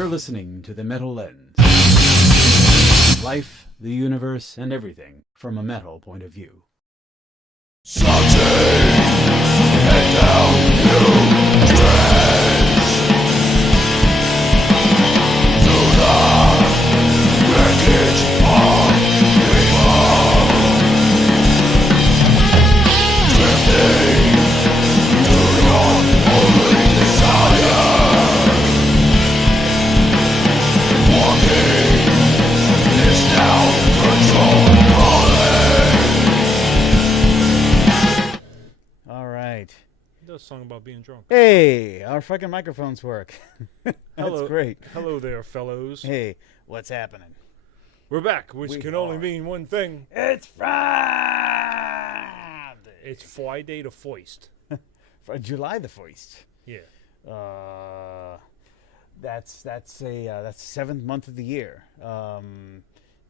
You're listening to the Metal Lens. Life, the universe, and everything from a metal point of view. Something and down you tread to the wreckage of evil, drifting to your only desire, walking is now control All right. Does a song about being drunk. Hey, our fucking microphones work. That's Hello. great. Hello there, fellows. Hey, what's happening? We're back, which We can only are. mean one thing. It's Friday. It's Friday the Foist. For July the 1st. Yeah. That's the 7th month of the year.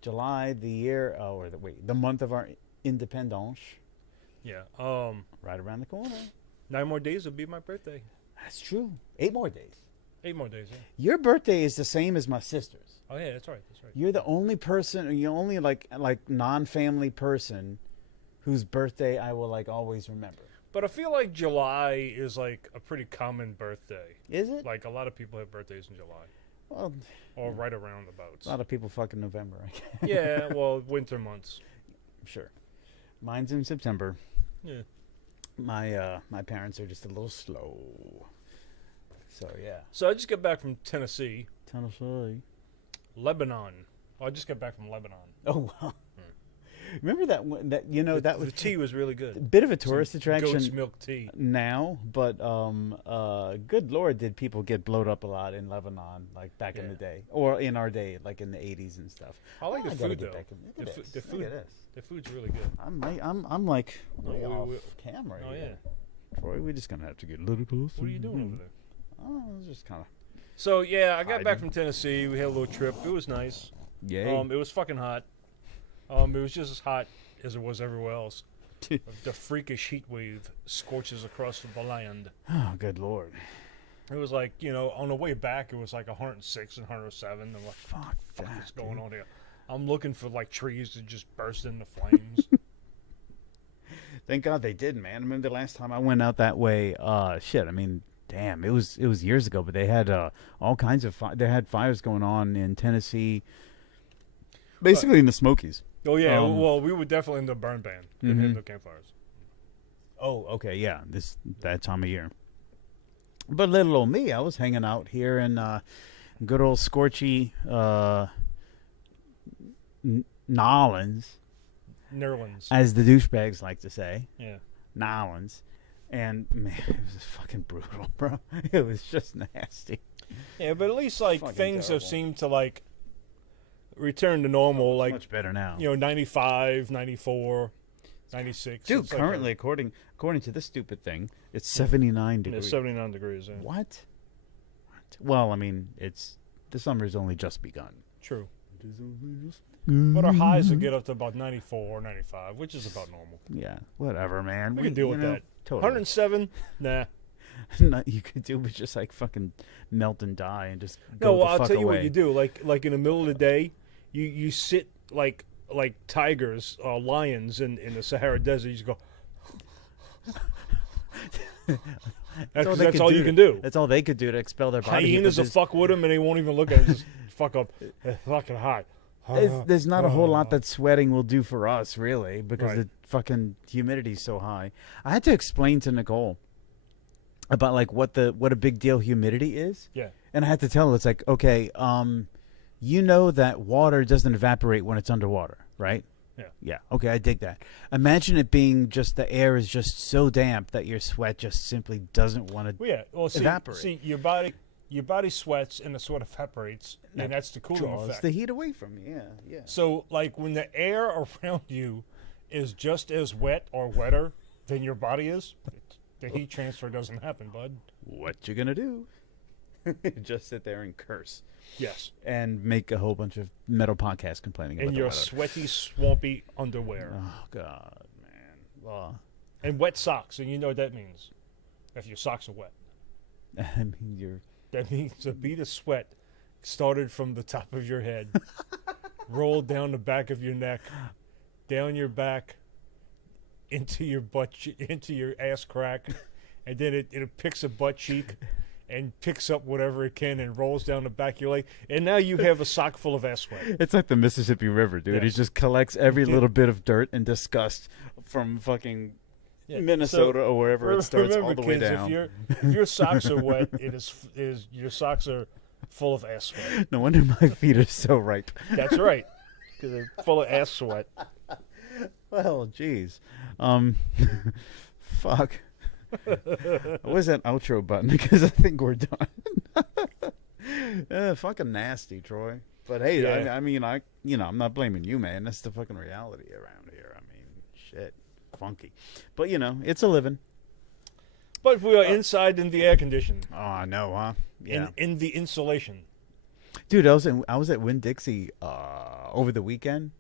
July, the month of our independence. Yeah. Right around the corner. 9 more days will be my birthday. That's true. 8 more days. 8 more days, yeah. Your birthday is the same as my sister's. Oh, yeah, that's right. That's right. You're the only person, you're only like non-family person whose birthday I will like always remember. But I feel like July is like a pretty common birthday. Is it? Like a lot of people have birthdays in July. Well, Or right around about. a lot of people fuck in November, I guess. Yeah, well, winter months. Sure. Mine's in September. Yeah. My parents are just a little slow. So yeah. So I just got back from Tennessee, Tennessee. Lebanon. Well, I just got back from Lebanon. Oh wow. Remember that one, that that was The tea was really a good. bit of a tourist Goat's attraction milk tea. now, but good lord, did people get blowed up a lot in Lebanon like back in Yeah. the day, or in our day, like in the 80s and stuff. I like the gotta food get though. back in- Look The at fu- this. the Look food- at this. The food's really good. I'm like Oh, way off we- camera. Oh here. yeah. Troy, we're just gonna have to get a little closer. What are you doing over there? Oh, it's just kind of So yeah, I got back Hiding. from Tennessee. We had a little trip. It was nice. yay. It was fucking hot. It was just as hot as it was everywhere else. The freakish heat wave scorches across the land. Oh, good lord. It was like, on the way back, it was like 106 and 107. I'm like, Fuck what that, is going dude. on here? I'm looking for like trees to just burst into flames. Thank God they did, man. I remember the last time I went out that way. Shit. I mean, damn, it was years ago, but they had all kinds of they had fires going on in Tennessee, basically in the Smokies. Oh yeah, Um, well, we were definitely in the burn ban. Didn't Mhm. have no campfires. Oh, okay, yeah, that time of year. But little old me, I was hanging out here in good old scorchy Nolans, Nerlens. as the douchebags like to say. Yeah. Nolans. And man, it was fucking brutal, bro. It was just nasty. Yeah, but at least like Fucking things terrible. have seemed to like return to normal. Like Much better now. 95, 94, 96. Dude, It's like currently, according to this stupid thing, it's 79 it's degrees. 79 degrees. Yeah. What? Well, I mean, the summer's only just begun. True. But our highs will get up to about 94, 95, which is about normal. Yeah, whatever, man. We can deal you with know, that. Totally. 107, nah. Nothing you could do but just like fucking melt and die and just go No, the well, I'll fuck tell you away. what you do. Like in the middle of the day, you sit like tigers or lions in the Sahara Desert. You just go. That's all you can do. That's all they could do to expel their body heat, Hyenas but will fuck with them and they won't even look at it. Just fuck up. It's fucking hot. there's not a whole lot that sweating will do for us, really, because Right. the fucking humidity's so high. I had to explain to Nicole about like what a big deal humidity is. Yeah. And I had to tell her, it's like, okay, you know that water doesn't evaporate when it's underwater, right? Yeah. Yeah. Okay, I dig that. Imagine it being just the air is just so damp that your sweat just simply doesn't want to. Well, yeah. Well, Evaporate. See, your body sweats and the sweat evaporates, and that's the cooling draws effect. the heat away from you. Yeah, yeah. So, like, when the air around you is just as wet or wetter than your body is, the heat transfer doesn't happen, bud. What you gonna do? Just sit there and curse Yes. and make a whole bunch of metal podcasts complaining about In the your weather. sweaty, swampy underwear. Oh God, man. Well, And wet socks, and you know what that means. If your socks are wet. I mean, you're That means a bead of sweat started from the top of your head, rolled down the back of your neck, down your back, into your into your ass crack, and then it picks a butt cheek and picks up whatever it can and rolls down the back of your leg, and now you have a sock full of ass sweat. It's like the Mississippi River, dude. Yeah. It just collects every little bit of dirt and disgust from fucking Minnesota or wherever it starts remember, all the way kids, down. If your socks are wet, it is your socks are full of ass sweat. No wonder my feet are so ripe. That's right, because they're full of ass sweat. Well, jeez. Fuck. Where's that outro button? Because I think we're done. Fucking nasty, Troy. But hey, Yeah. I mean, I'm not blaming you, man. That's the fucking reality around here. I mean, shit, funky. But it's a living. But we are inside in the air condition, Oh, I know, huh? Yeah, in the insulation. dude. I was at Winn-Dixie over the weekend.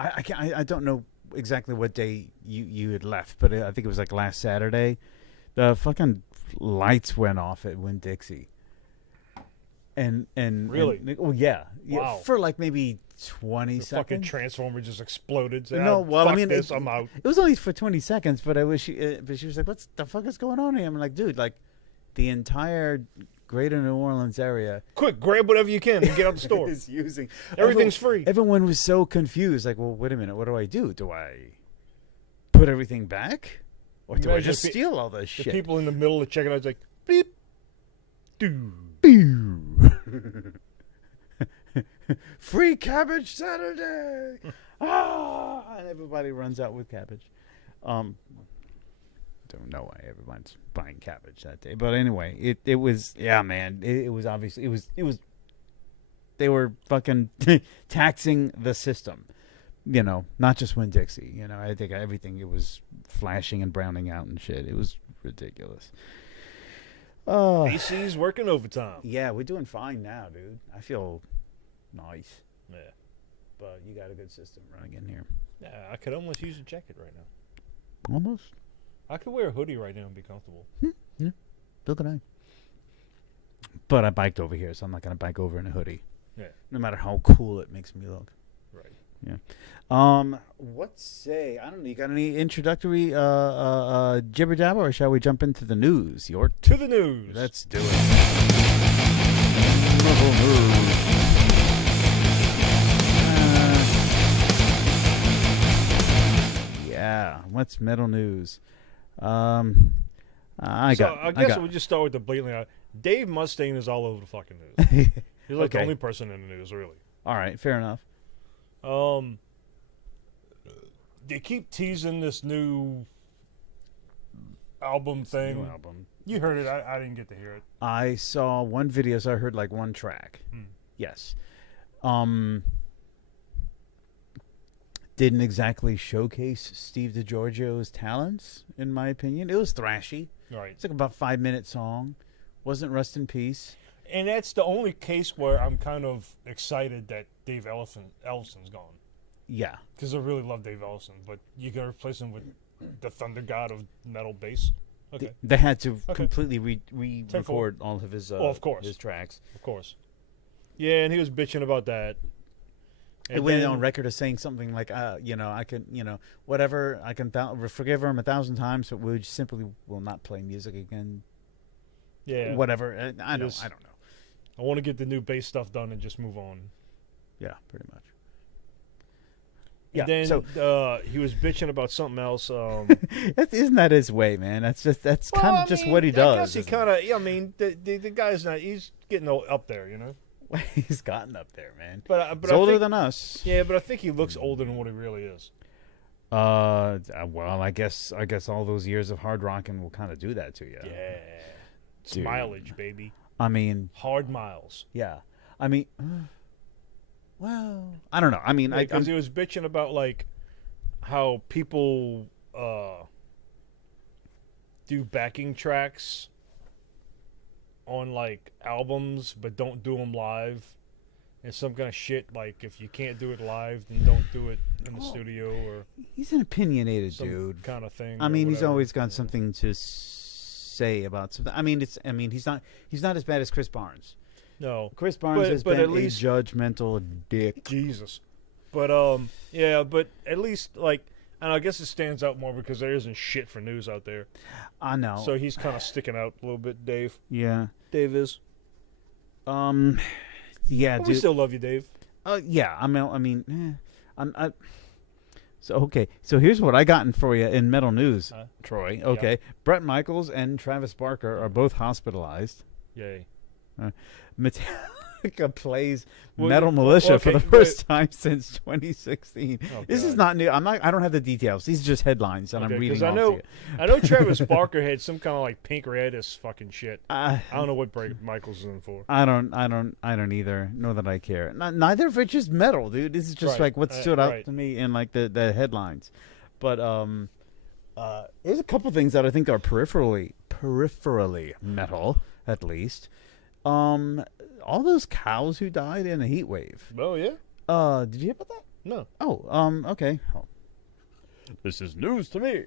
I don't know exactly what day you had left, but I think it was like last Saturday. The fucking lights went off at Winn-Dixie. And Really? yeah, Wow. for like maybe 20 The fucking seconds. transformer just exploded. Said, No, well, I fuck mean, this, I'm out. It was only for 20 seconds, but but she was like, "What the fuck is going on here?" I'm like, "Dude, like the entire Greater New Orleans area Quick, grab whatever you can and get out the store. is using Everything's free. Everyone was so confused. Like, well, wait a minute, what do I do? Do I put everything back, or do I Imagine just steal all this The shit? people in the middle of checking out, it's like, beep, doo. Free cabbage Saturday. And everybody runs out with cabbage. Don't know why everyone's buying cabbage that day, but anyway, it was, yeah, man. It was obviously it was they were fucking taxing the system. Not just Winn-Dixie. I think everything, it was flashing and browning out and shit. It was ridiculous. Oh, AC's working overtime. yeah, we're doing fine now, dude. I feel nice, Yeah. but you got a good system running in here. Yeah, I could almost use a jacket right now. Almost. I could wear a hoodie right now and be comfortable. So can I. But I biked over here, so I'm not gonna bike over in a hoodie. Yeah. No matter how cool it makes me look. Right. Yeah. What say? I don't know. You got any introductory jibber jabber, or shall we jump into the news? To the news. Let's do it. Yeah. What's metal news? I guess got. we'll just start with the blatantly out. Dave Mustaine is all over the fucking news. He's like the Okay. only person in the news, really. All right. Fair enough. They keep teasing this new album thing. New album. You heard it. I didn't get to hear it. I saw one video, so I heard like one track. Yes. Didn't exactly showcase Steve DiGiorgio's talents, in my opinion. It was thrashy. Right. It's like about 5-minute song. Wasn't Rust in Peace. And that's the only case where I'm kind of excited that Dave Ellison's gone. Yeah. Because I really love Dave Ellison, but you can replace him with the thunder god of metal bass. Okay, They had to Okay. completely re-record all of his of course. his tracks. of course. Yeah, and he was bitching about that. It went on record as saying something like, I can, whatever, I can forgive him 1,000 times, but we simply will not play music again. Yeah. Whatever. I don't know. I want to get the new bass stuff done and just move on. Yeah, pretty much. And then so he was bitching about something else. isn't that his way, man? That's kind of just what he does. I guess he isn't kind of. Yeah, I mean, the guy's not. He's getting up there, you know. it? He's gotten up there, man. But He's older than us. Yeah, but I think he looks older than what he really is. Well, I guess all those years of hard rocking will kind of do that to you. Yeah. It's Dude. mileage, baby. I mean, Hard miles. yeah. I mean, well, I don't know. I mean, Because he was bitching about like how people do backing tracks on like albums, but don't do them live. And some kind of shit like if you can't do it live, then don't do it in the studio or he's an opinionated some dude. kind of thing. I or mean, he's whatever. always got something to say about something. I mean, he's not as bad as Chris Barnes. No. Chris Barnes has but been at least a judgmental dick. Jesus. But yeah, but at least like, and I guess it stands out more because there isn't shit for news out there. I know. So he's kind of sticking out a little bit, Dave. Yeah. Dave is. Yeah, But dude. we still love you, Dave. Yeah. So okay. So here's what I gotten for you in metal news, Troy. Okay. Bret Michaels and Travis Barker are both hospitalized. Yay. Metallica plays Metal Militia for the first time since 2016. This is not new. I don't have the details. These are just headlines, and I'm reading off to you. I know Travis Barker had some kind of like pancreatitis fucking shit. I don't know what Michaels is in for. I don't either. Nor that I care. Neither of which is metal, dude. This is just like what stood out to me in like the headlines. But there's a couple things that I think are peripherally metal, at least. All those cows who died in a heat wave. Oh yeah. Did you hear about that? No. Oh, okay. Oh. This is news to me.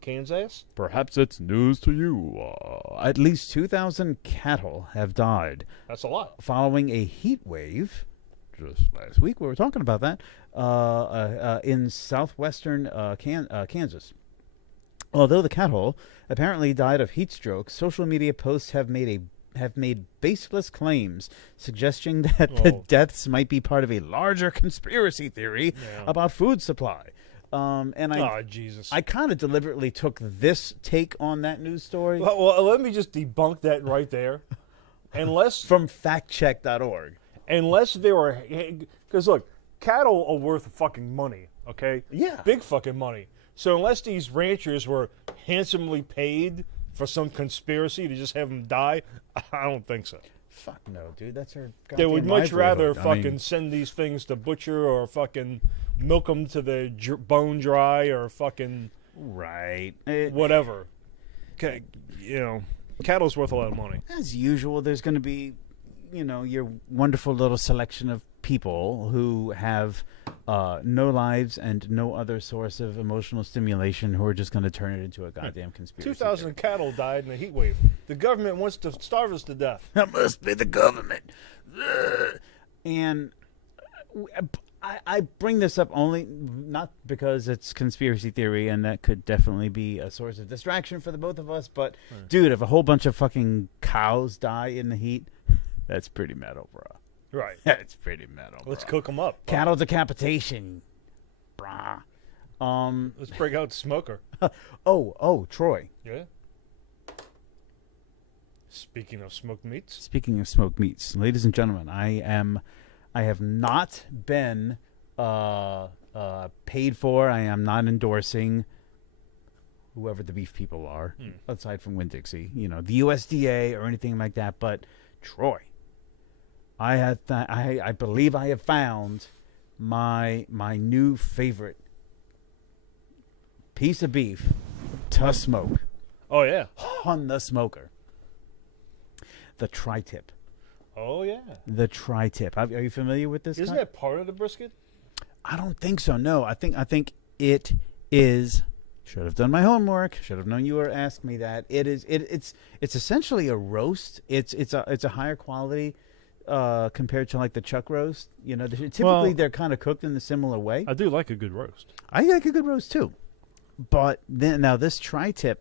Kansas? Perhaps it's news to you. At least 2,000 cattle have died. That's a lot. Following a heat wave. Just last week we were talking about that. In southwestern Kansas. Although the cattle apparently died of heat stroke, social media posts have made baseless claims suggesting that the deaths might be part of a larger conspiracy theory about food supply. Jesus. I kind of deliberately took this take on that news story. Well, let me just debunk that right there. Unless from factcheck.org. Unless they were, because look, cattle are worth fucking money, okay? Yeah. Big fucking money. So unless these ranchers were handsomely paid for some conspiracy to just have them die, I don't think so. Fuck no, dude. That's her goddamn They would much rather livelihood. fucking send these things to butcher or fucking milk them to the bone dry or fucking right whatever. Okay, cattle's worth a lot of money. As usual, there's going to be, your wonderful little selection of people who have no lives and no other source of emotional stimulation who are just going to turn it into a goddamn conspiracy. 2,000 cattle died in a heat wave. The government wants to starve us to death. That must be the government. And I bring this up only not because it's conspiracy theory, and that could definitely be a source of distraction for the both of us, but dude, if a whole bunch of fucking cows die in the heat, that's pretty metal, bro. Right. That's pretty metal. Let's cook them up. Cattle decapitation. Brah. Let's break out the smoker. Troy. Yeah? Speaking of smoked meats. Speaking of smoked meats, ladies and gentlemen, I have not been paid for. I am not endorsing whoever the beef people are, aside from Winn-Dixie, the USDA or anything like that. But Troy, I believe I have found my new favorite piece of beef to smoke. Oh yeah, on the smoker. The tri-tip. Oh yeah, the tri-tip. Are you familiar with this? Isn't that part of the brisket? I don't think so. No, I think it is. Should have done my homework. Should have known you were asking me that. It's essentially a roast. It's a higher quality compared to like the chuck roast. Typically they're kind of cooked in a similar way. I do like a good roast. I like a good roast too. But now this tri-tip.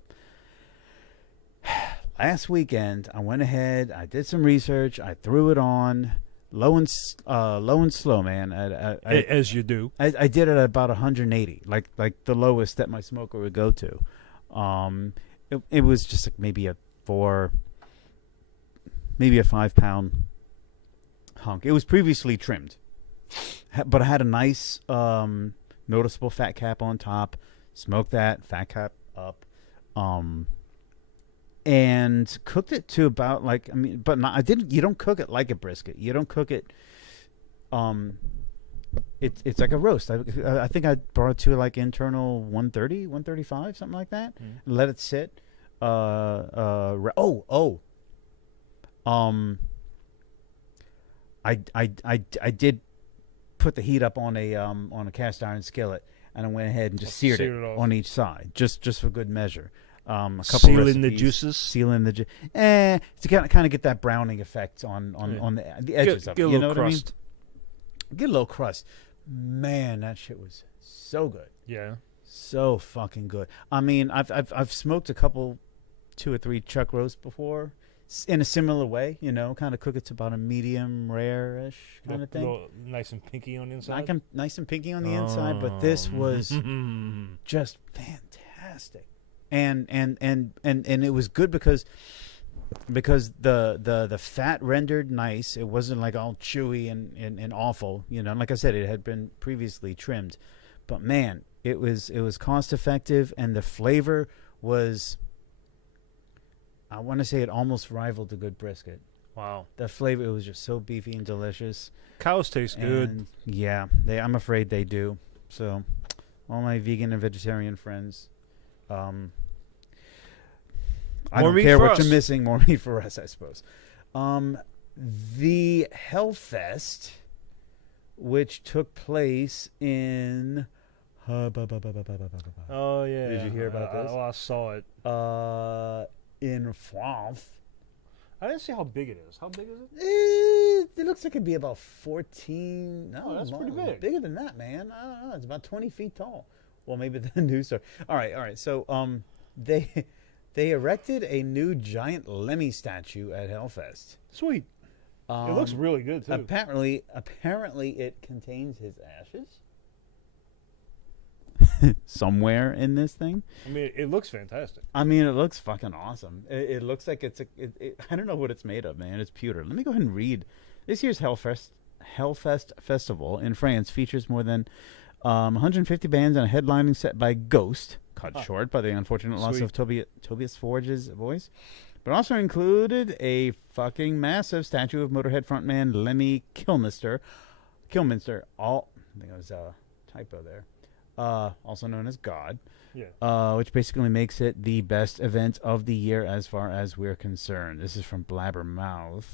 Last weekend, I went ahead. I did some research. I threw it on low and slow, man. As you do. I did it at about 180, like the lowest that my smoker would go to. It was just like maybe a 5-pound hunk. It was previously trimmed, but I had a nice noticeable fat cap on top. Smoked that fat cap up. And cooked it to about but I didn't. You don't cook it like a brisket. You don't cook it. It's like a roast. I think I brought it to like internal 130, 135, something like that. Let it sit. I did put the heat up on a cast iron skillet, and I went ahead and just seared it on each side, just for good measure. A couple Sealing the recipes, juices. sealing the to kind of get that browning effect on the edges of Get it. a You little know what crust. I mean? Get a little crust. Man, that shit was so good. Yeah. So fucking good. I mean, I've smoked a couple, 2 or 3 chuck roasts before, in a similar way. You know, kind of cook it to about a medium rare-ish kind of thing. Little nice and pinky on the inside. Nice and pinky on the inside, but this was just fantastic, and it was good because the fat rendered nice. It wasn't like all chewy and awful. You know, like I said, it had been previously trimmed, but man, it was cost effective, and the flavor was. I want to say it almost rivaled the good brisket. Wow. The flavor, it was just so beefy and delicious. Cows taste good. And yeah, I'm afraid they do. So, all my vegan and vegetarian friends, I More don't meat care for what us. you're missing. More meat for us, I suppose. The Hellfest, which took place in. Oh yeah. Did you hear about this? Oh, I saw it. In France. I didn't see how big it is. How big is it? It looks like it'd be about 14. No, Oh, that's pretty more. big. Bigger than that, man. I don't know. It's about 20 feet tall. Well, maybe the new store. All right. So, they erected a new giant Lemmy statue at Hellfest. Sweet. It looks really good too. Apparently, it contains his ashes. Somewhere in this thing. I mean, it looks fantastic. I mean, it looks fucking awesome. It looks like it's I don't know what it's made of, man. It's pewter. Let me go ahead and read. This year's Hellfest Festival in France features more than 150 bands and a headlining set by Ghost, cut short by the unfortunate loss Sweet. of Tobias Forge's voice, but also included a fucking massive statue of Motorhead frontman Lemmy Kilmister. I think it was a typo there. Also known as God. Yeah. Which basically makes it the best event of the year as far as we're concerned. This is from Blabbermouth.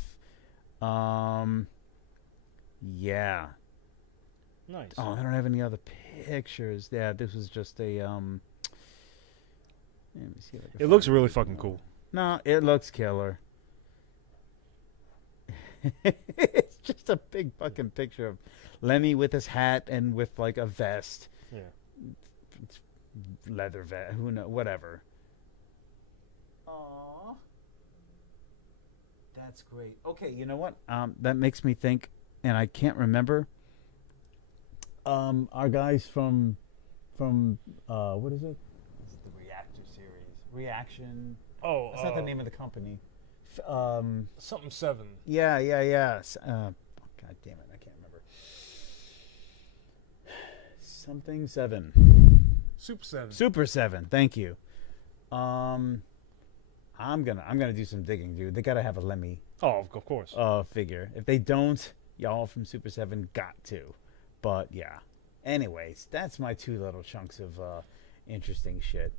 Yeah. Nice. Oh, I don't have any other pictures. Yeah, this was just a let me see if I can It find looks really fucking cool. No, it looks killer. It's just a big fucking picture of Lemmy with his hat and with like a vest. Yeah. Leather vest, who knows, whatever. Aww. That's great. Okay, you know what? That makes me think, and I can't remember. Our guys from what is it? This is the Reactor series. Reaction. Oh, That's not the name of the company. Something 7. Yeah. God damn it, I can't remember. Something 7. Super 7. Super 7. Thank you. I'm gonna do some digging, dude. They gotta have a Lemmy Oh, of course. figure. If they don't, y'all from Super 7 got to. But yeah. Anyways, that's my 2 little chunks of interesting shit.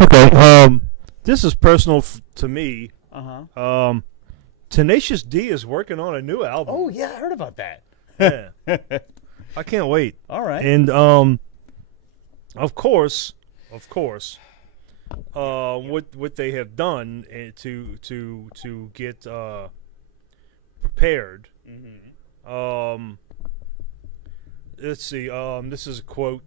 Okay. This is personal to me. Uh-huh. Tenacious D is working on a new album. Oh yeah, I heard about that. Yeah. I can't wait. All right. And of course, what they have done to get prepared. Mm-hmm. Let's see. This is a quote.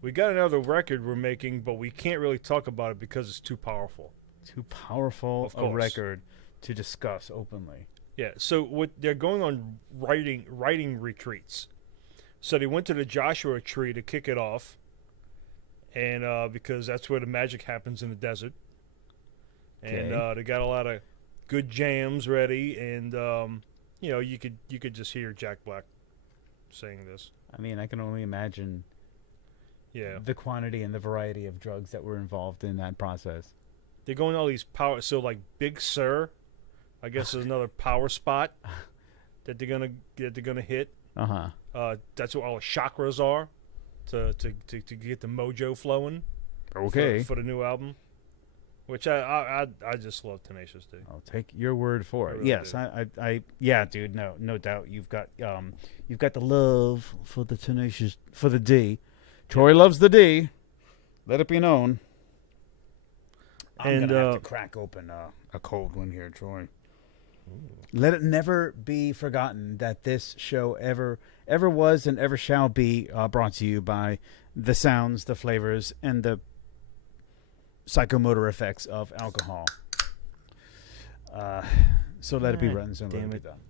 We got another record we're making, but we can't really talk about it because it's too powerful. Too powerful Of a course. record to discuss openly. Yeah. So what they're going on writing retreats. So they went to the Joshua Tree to kick it off, and because that's where the magic happens in the desert. And Okay. they got a lot of good jams ready, and you could just hear Jack Black saying this. I mean, I can only imagine Yeah. the quantity and the variety of drugs that were involved in that process. They're going all these power. So like Big Sur, I guess is another power spot that they're gonna hit. Uh-huh. That's where all the chakras are, to get the mojo flowing. Okay. For the new album, which I just love Tenacious D. I'll take your word for I it. really Yes, do. yeah, dude, no doubt. You've got the love for the for the D. Troy loves the D. Let it be known. I'm gonna have to crack open a cold one here, Troy. Let it never be forgotten that this show ever was and ever shall be brought to you by the sounds, the flavors, and the psychomotor effects of alcohol. So let it be written. So Damn let it. be done.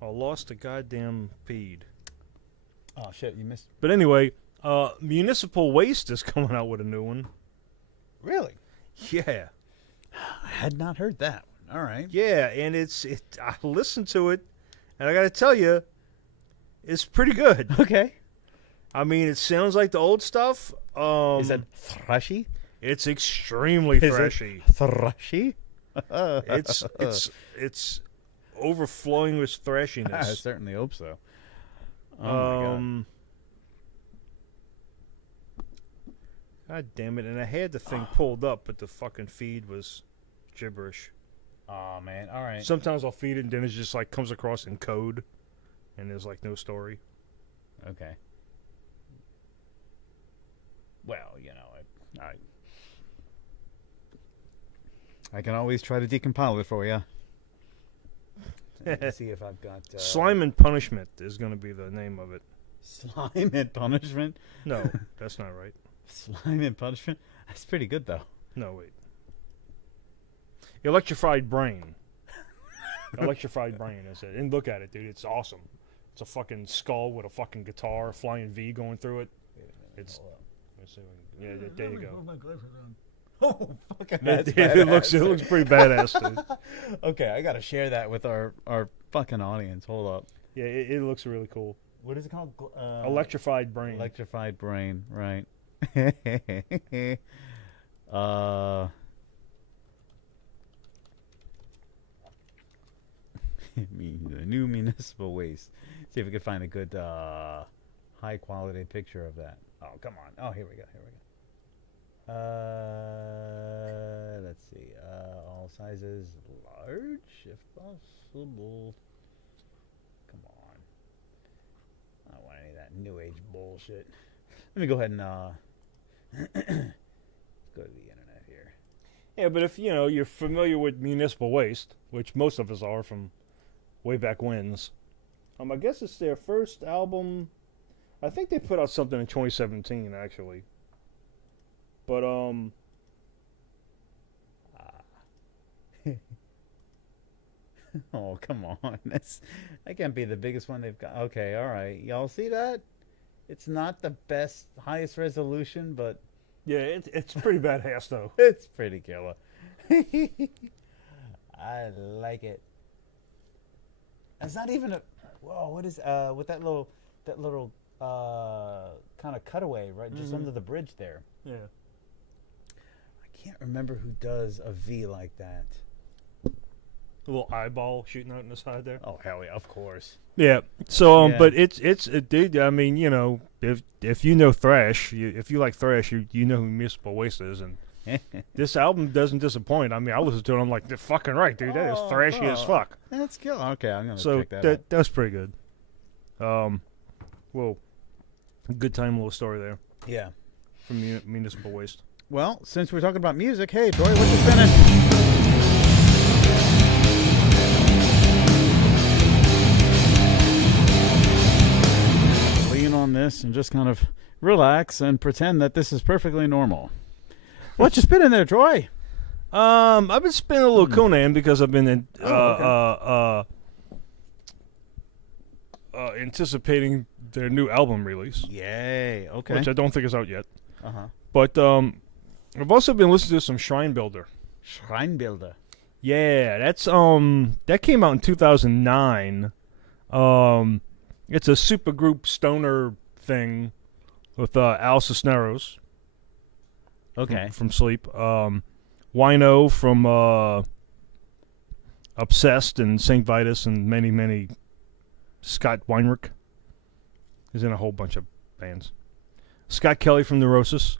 I lost the goddamn feed. Oh shit! You missed. But anyway, Municipal Waste is coming out with a new one. Really? Yeah. I had not heard that one. All right. Yeah, and I listened to it, and I got to tell you, it's pretty good. Okay. I mean, it sounds like the old stuff. Is that thrashy? It's extremely thrashy. Thrashy? It's overflowing with I thrashiness. certainly hope so. Oh my God. God damn it! And I had the thing pulled up, but the fucking feed was gibberish. Oh man! All right. Sometimes I'll feed it, and then it just like comes across in code, and there's like no story. Okay. Well, you know, I can always try to decompile it for you. Let's see if I've got Slime and Punishment is going to be the name of it. Slime and Punishment. No, that's not right. Slime and Punishment. That's pretty good though. No, wait. Electrified Brain. Electrified Brain is it. And look at it, dude. It's awesome. It's a fucking skull with a fucking guitar, a flying V going through it. It's. Let's see if I can, yeah, there you go. Oh, fucking It looks pretty badass, dude. Okay, I gotta share that with our fucking audience. Hold up. Yeah, it looks really cool. What is it called? Electrified Brain. Electrified Brain, right. The new Municipal Waste. See if we can find a good high quality picture of that. Oh, come on. Oh, here we go. Let's see. All sizes large, if possible. Come on. I don't want any of that new age bullshit. Let me go ahead and go to the internet here. Yeah, but if you're familiar with Municipal Waste, which most of us are from way back when's, I guess it's their first album. I think they put out something in 2017 actually. But oh, come on. That can't be the biggest one they've got. Okay, all right. Y'all see that? It's not the best, highest resolution, but yeah, it's pretty badass though. it's pretty killer. I like it. It's not even a. Whoa, what is with that little kind of cutaway right just under the bridge there. Yeah. I can't remember who does a V like that. A little eyeball shooting out in the side there. Oh hell yeah, of course. Yeah. So Yeah. but it's dude. I mean, if you know thrash, if you like thrash, you know who Municipal Waste is, and this album doesn't disappoint. I mean, I listen to it, I'm like, they're fucking right, dude. That is thrashy as fuck. That's killer. Okay, I'm gonna So check that out. that's pretty good. Well, good time little story there Yeah. from Municipal Waste. Well, since we're talking about music, hey Troy, what you spinning? Lean on this and just kind of relax and pretend that this is perfectly normal. What you spinning there, Troy? I've been spinning a little Conan because I've been anticipating their new album release, Yay. Okay. which I don't think is out yet. Uh-huh. But I've also been listening to some Shrine Builder. Shrine Builder. Yeah, that's that came out in 2009. It's a supergroup stoner thing with Al Cisneros. Okay. From Sleep. Wino from Obsessed and St. Vitus and many Scott Weinrich is in a whole bunch of bands. Scott Kelly from Neurosis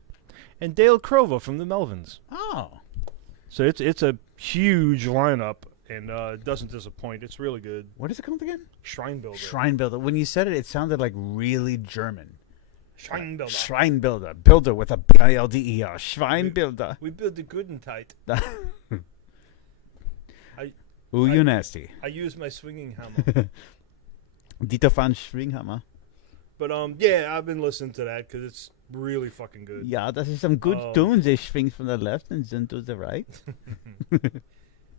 and Dale Crova from the Melvins. Oh. So it's a huge lineup and it doesn't disappoint. It's really good. What is it called again? Shrine Builder. Shrine Builder. When you said it, it sounded like really German. Schweinbilder. Schweinbilder. Builder with a B-I-L-D-E-R. Schweinbilder. We build the good and tight. Ooh, you nasty. I use my swinging hammer. Dieter van Schwinghammer. But yeah, I've been listening to that because it's really fucking good. Ja, das ist some good tunes. They swing from the left and then to the right.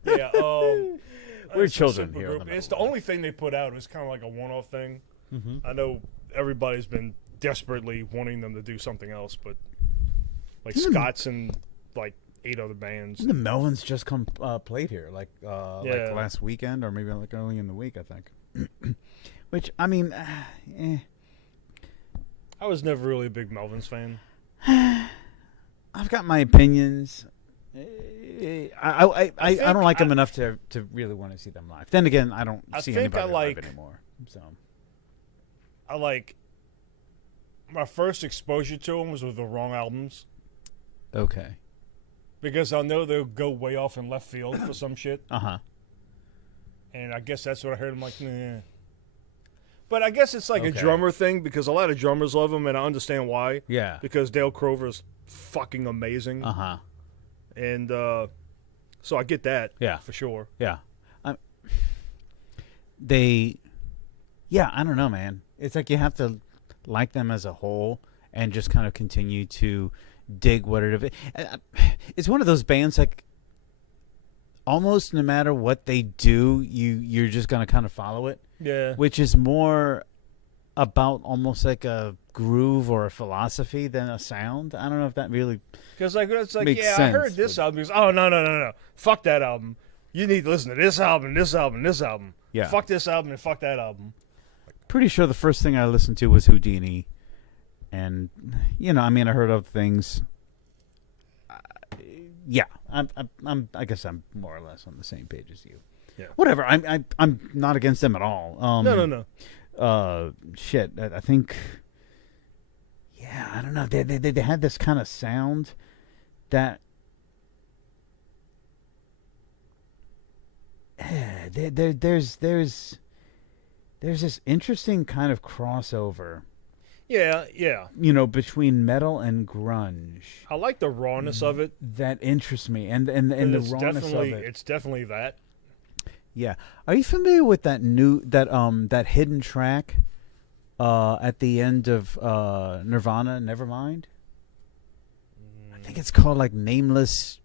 Yeah, We're it's a children super here. group. It's the only thing they put out. It's kind of like a one-off thing. I know everybody's been desperately wanting them to do something else, but like Scott's and like 8 other bands. The Melvins just played here like last weekend or maybe like early in the week, I think. Which I mean, I was never really a big Melvins fan. I've got my opinions. I don't like them enough to really want to see them live. Then again, I don't see anybody live anymore. So I like my first exposure to them was with the wrong albums. Okay. Because I know they'll go way off in left field for some shit. And I guess that's what I heard. I'm like, nah. But I guess it's like a drummer thing because a lot of drummers love them, and I understand why. Yeah. Because Dale Crover's fucking amazing. And so I get that. Yeah. For sure. Yeah. I don't know, man. It's like you have to like them as a whole and just kind of continue to dig what it is. It's one of those bands like almost no matter what they do, you're just going to kind of follow it. Yeah. Which is more about almost like a groove or a philosophy than a sound. I don't know if that really because like it's like makes sense, I heard this album. Because, oh no, fuck that album. You need to listen to this album, this album, this album. Yeah. Fuck this album and fuck that album. Pretty sure the first thing I listened to was Houdini, and I mean I heard other things. Yeah, I guess I'm more or less on the same page as you. Yeah. Whatever. I'm not against them at all. No. Shit. I think. Yeah, I don't know. They had this kind of sound that. There's this interesting kind of crossover. Yeah. Between metal and grunge. I like the rawness of it. That interests me, and the rawness of it. It's definitely that. Yeah. Are you familiar with that that hidden track at the end of Nirvana, Nevermind? I think it's called like Nameless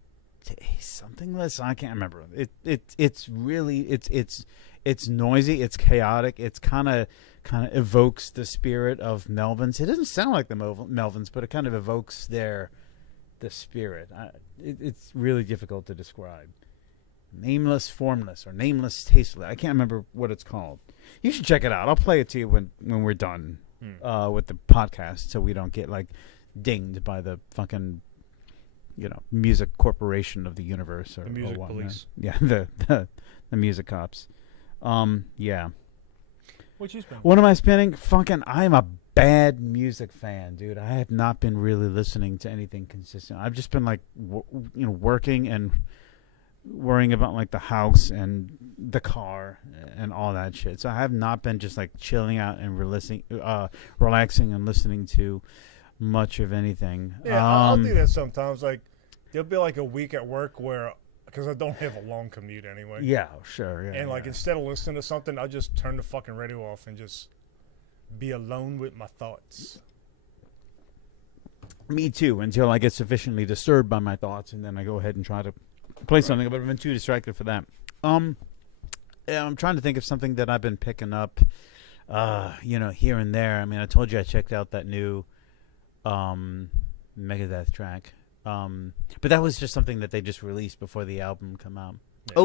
somethingless. I can't remember. It's really it's noisy, it's chaotic, it's kind of evokes the spirit of Melvins. It doesn't sound like the Melvins, but it kind of evokes the spirit. It's really difficult to describe. Nameless, Formless, or Nameless, Tasteless. I can't remember what it's called. You should check it out. I'll play it to you when we're done with the podcast, so we don't get like dinged by the fucking music corporation of the universe or the music whatnot. police. Yeah, the music cops. Yeah. What you spinning? What am I spinning? Fucking, I'm a bad music fan, dude. I have not been really listening to anything consistent. I've just been like, working and worrying about like the house and the car and all that shit. So I have not been just like chilling out and relaxing and listening to much of anything. Yeah, I'll do that sometimes. Like there'll be like a week at work where, because I don't have a long commute anyway. Yeah, sure. Yeah, and like instead of listening to something, I'll just turn the fucking radio off and just be alone with my thoughts. Me too, until I get sufficiently disturbed by my thoughts, and then I go ahead and try to play something, but I've been too distracted for that. Yeah, I'm trying to think of something that I've been picking up, here and there. I mean, I told you I checked out that new Megadeth track. But that was just something that they just released before the album come out. Yeah.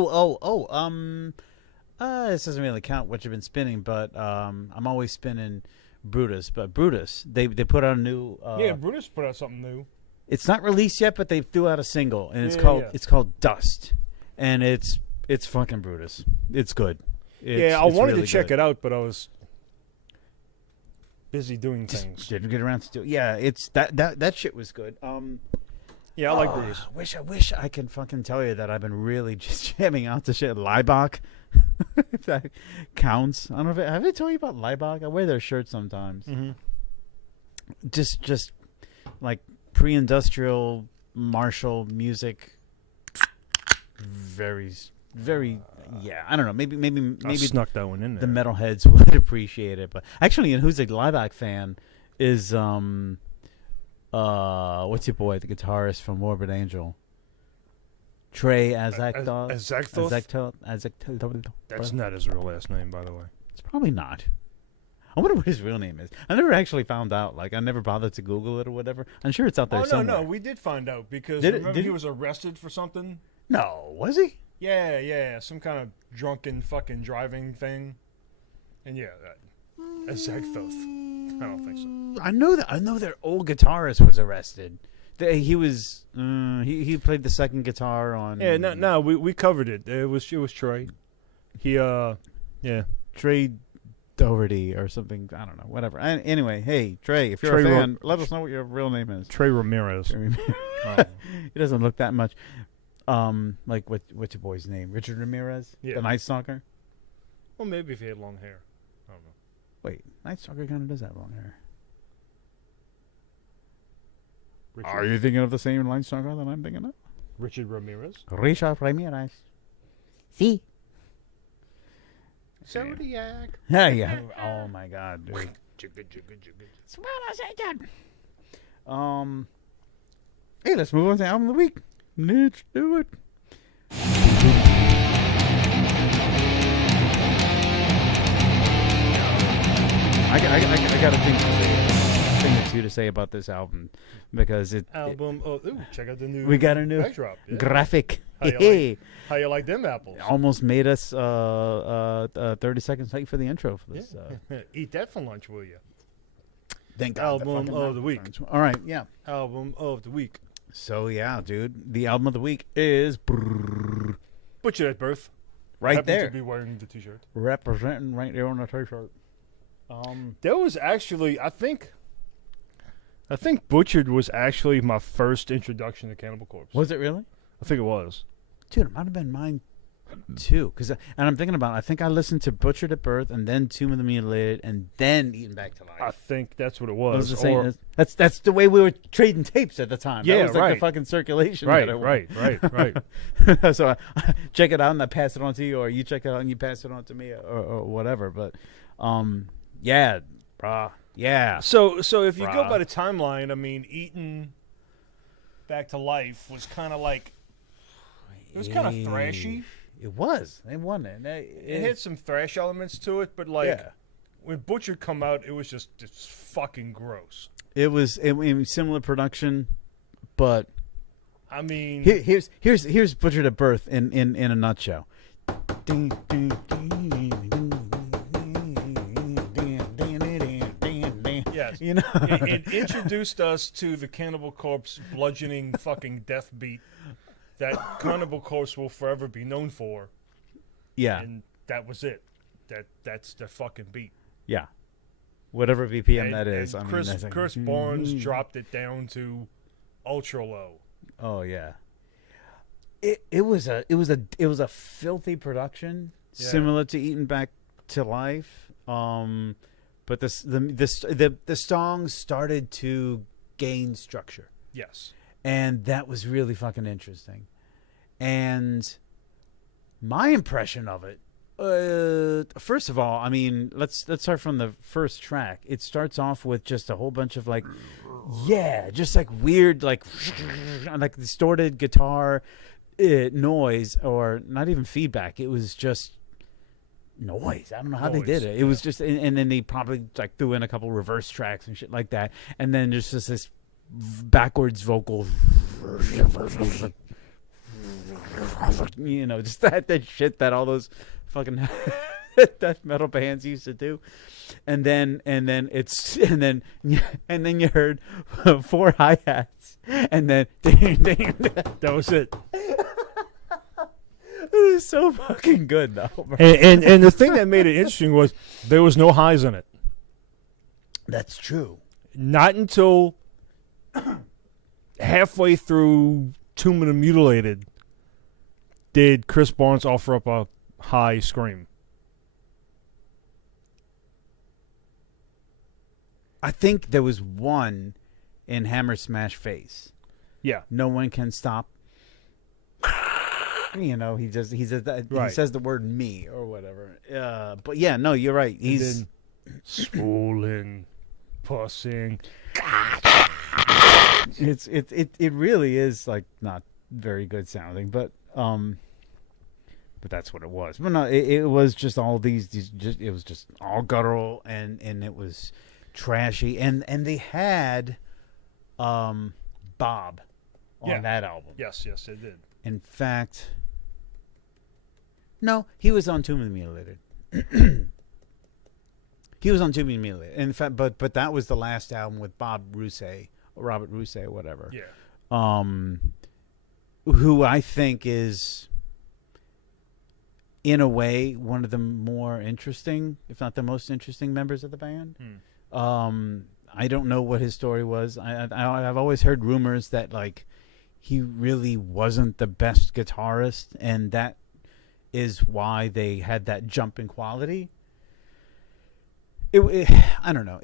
This doesn't really count what you've been spinning, but I'm always spinning Brutus. But Brutus, they put out a new. Brutus put out something new. It's not released yet, but they threw out a single, and it's called Dust, and it's fucking Brutus. It's good. I wanted to check it out, but I was busy doing things. Didn't get around to do it. Yeah, it's that shit was good. Yeah, I like Brutus. I wish I could fucking tell you that I've been really just jamming out to shit. Leibach, if that counts. I don't know have I told you about Leibach? I wear their shirt sometimes. Mm-hmm. just like pre-industrial martial music. Very, very. Yeah, I don't know. Maybe snuck that one in there. the metalheads would appreciate it. But actually, and who's a Lieback fan is what's your boy, the guitarist from Morbid Angel, Trey Azagthoth. That's not his real last name, by the way. It's probably not. I wonder what his real name is. I never actually found out. Like, I never bothered to Google it or whatever. I'm sure it's out there somewhere. No, we did find out because Did remember he he? was arrested for something? No, was he? Yeah, some kind of drunken fucking driving thing. And yeah, Azagthoth. I don't think so. I know their old guitarist was arrested. He was he played the second guitar on. Yeah, no, we covered it. It was Trey. He Trey Doherty or something. I don't know. Whatever. Anyway, hey Trey, if you're Trey a fan, let us know what your real name is. Trey Ramirez. He doesn't look that much. Like what's your boy's name? Richard Ramirez, Yeah. the Night Stalker. Well, maybe if he had long hair. I don't know. Wait, Night Stalker kind of does have long hair. Richard, Are you thinking of the same Night Stalker that I'm thinking of? Richard Ramirez? Richard Ramirez. See. Zodiac. Yeah. Oh my God, dude. Hey, let's move on to album of the week. Let's do it. I got a thing or two to say about this album because Check out the new. we got a new backdrop. Yeah. graphic. How you like them apples? Almost made us 30 seconds late for the intro for this. Eat that for lunch, will you? Thank God. Album of the week. All right, yeah. Album of the week. So yeah, dude, the album of the week is Butcher at Birth. right Happens there, to be wearing the t-shirt. representing right there on the t-shirt. There was actually, I think Butchered was actually my first introduction to Cannibal Corpse. Was it really? I think it was. Dude, it might have been mine too. And I'm thinking about it. I think I listened to Butchered at Birth and then Tomb of the Mutilated and then Eaten Back to Life. I think that's what it It was. was the same. That's the way we were trading tapes at the time. Yeah, that was like right. the fucking circulation. Right. So I check it out and I pass it on to you, or you check it out and you pass it on to me, or whatever. But yeah, brah, yeah. So if you go Bruh. by the timeline, I mean, Eaten Back to Life was kind of like, it was kind of thrashy. It was. It wasn't. It had some thrash elements to it, but like Yeah. when Butcher come out, it was just fucking gross. It was similar production, but I mean, here's Butchered at Birth in a nutshell. yes, You know, it introduced us to the Cannibal Corpse bludgeoning fucking death beat that Cannibal Corpse will forever be known for. yeah, And that was it. That's the fucking beat. yeah. Whatever BPM that is. And I mean, Chris, that's like, Chris Barnes dropped it down to ultra low. Oh yeah. It was a filthy production, Yeah. similar to Eaten Back to Life. But the songs started to gain structure, Yes. and that was really fucking interesting. And my impression of it, first of all, I mean, let's start from the first track. It starts off with just a whole bunch of like, yeah, just like weird, like distorted guitar noise, or not even feedback. It was just noise. I don't know how they did it. It was just, and then they probably like threw in a couple reverse tracks and shit like that, and then just this backwards vocal, you know, just that shit that all those fucking death metal bands used to do. And then you heard 4 hi-hats, and then That was it. It was so fucking good though, bro. And the thing that made it interesting was there was no highs in it. That's true. Not until halfway through Tomb of the Mutilated did Chris Barnes offer up a high scream. I think there was one in Hammer Smash Face. Yeah. No one can stop. You know, he says he says the word me or whatever. But yeah, no, you're right. He's swollen, pussing. It really is like not very good sounding, but that's what it was. But no, it was just all these just it was just all guttural and it was trashy and they had Bob on that album. Yes, they did. In fact, no, he was on Tomb of the Mutilated. He was on Tomb of the Mutilated. In fact, but that was the last album with Robert Rousset, or whatever. Yeah. Who I think is, in a way, one of the more interesting, if not the most interesting members of the band. I don't know what his story was. I've always heard rumors that like he really wasn't the best guitarist, and that is why they had that jump in quality. I don't know.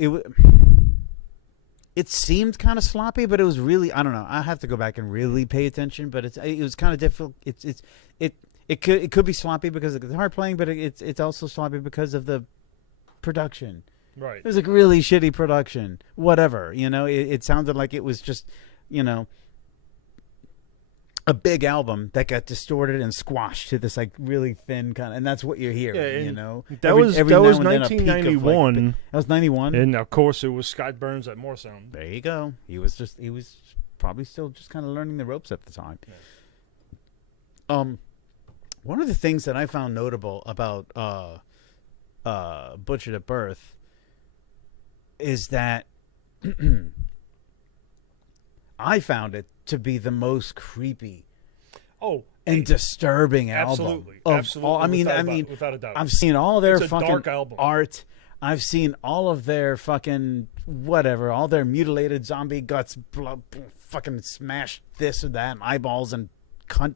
It seemed kind of sloppy, but it was really, I don't know. I have to go back and really pay attention, but it was kind of difficult. It could be sloppy because of the guitar playing, but it's also sloppy because of the production. Right. It was like really shitty production. Whatever, you know. It sounded like it was just, you know, a big album that got distorted and squashed to this like really thin kind of, and that's what you're hearing, you know. That was 1991. That was 91, and of course it was Scott Burns at More Sound. There you go. He was probably still just kind of learning the ropes at the time. Yeah. One of the things that I found notable about Butchered at Birth is that I found it to be the most creepy and disturbing absolutely, album. Absolutely. I mean, without a doubt. I've seen all their fucking dark album. art. I've seen all of their fucking whatever, all their mutilated zombie guts, fucking smash this or that, and eyeballs and cunt,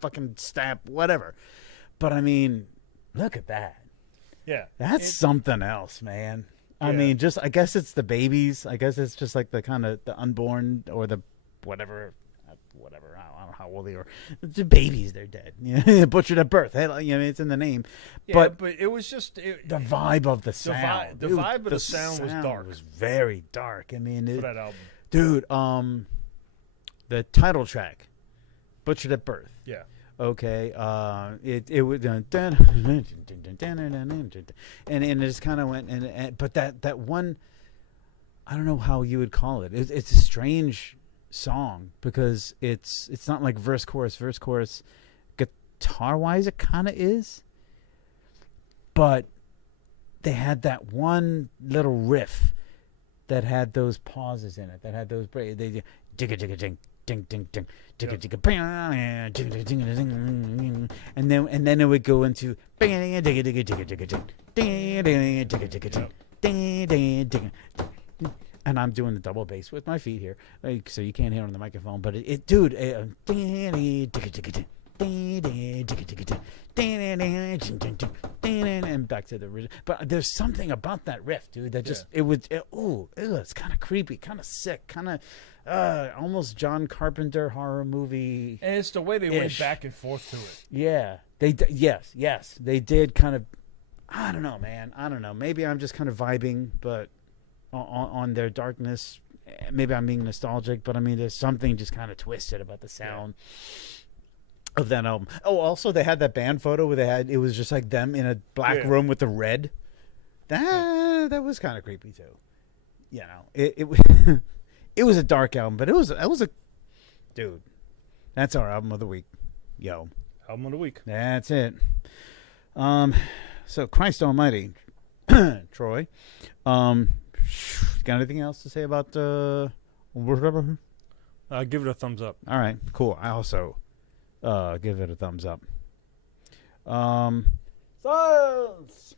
fucking stab, whatever. But I mean, look at that. Yeah, that's something else, man. I mean, just I guess it's the babies. I guess it's just like the kind of the unborn or the whatever. I don't know how old they are. The babies, they're dead. Yeah, butchered at birth. You know, it's in the name. Yeah, but it was just the vibe of the sound. The vibe of the sound was dark. It was very dark. I mean, for that album, dude. The title track, "Butchered at Birth." Yeah. Okay. It was and it just kind of went but that one, I don't know how you would call it. It's a strange song because it's not like verse chorus. Guitar wise, it kind of is, but they had that one little riff that had those pauses in it. That had those they digga digga ding ding ding ding digga digga digga digga and then it would go into digga digga digga digga digga digga digga digga. And I'm doing the double bass with my feet here, like, so you can't hear it on the microphone. But dude, and back to the original. But there's something about that riff, dude, that just it's kind of creepy, kind of sick, kind of almost John Carpenter horror movie. And it's the way they went back and forth to it. Yeah, yes, they did kind of. I don't know, man. I don't know. Maybe I'm just kind of vibing, but. On their darkness, maybe I'm being nostalgic, but I mean, there's something just kind of twisted about the sound of that album. Oh, also they had that band photo where it was just like them in a black room with the red. That was kind of creepy too. You know, it was a dark album, but it was a dude. That's our album of the week, yo. Album of the week. That's it. So Christ Almighty, Troy. Got anything else to say about whatever? Give it a thumbs up. All right, cool. I also give it a thumbs up. Silence.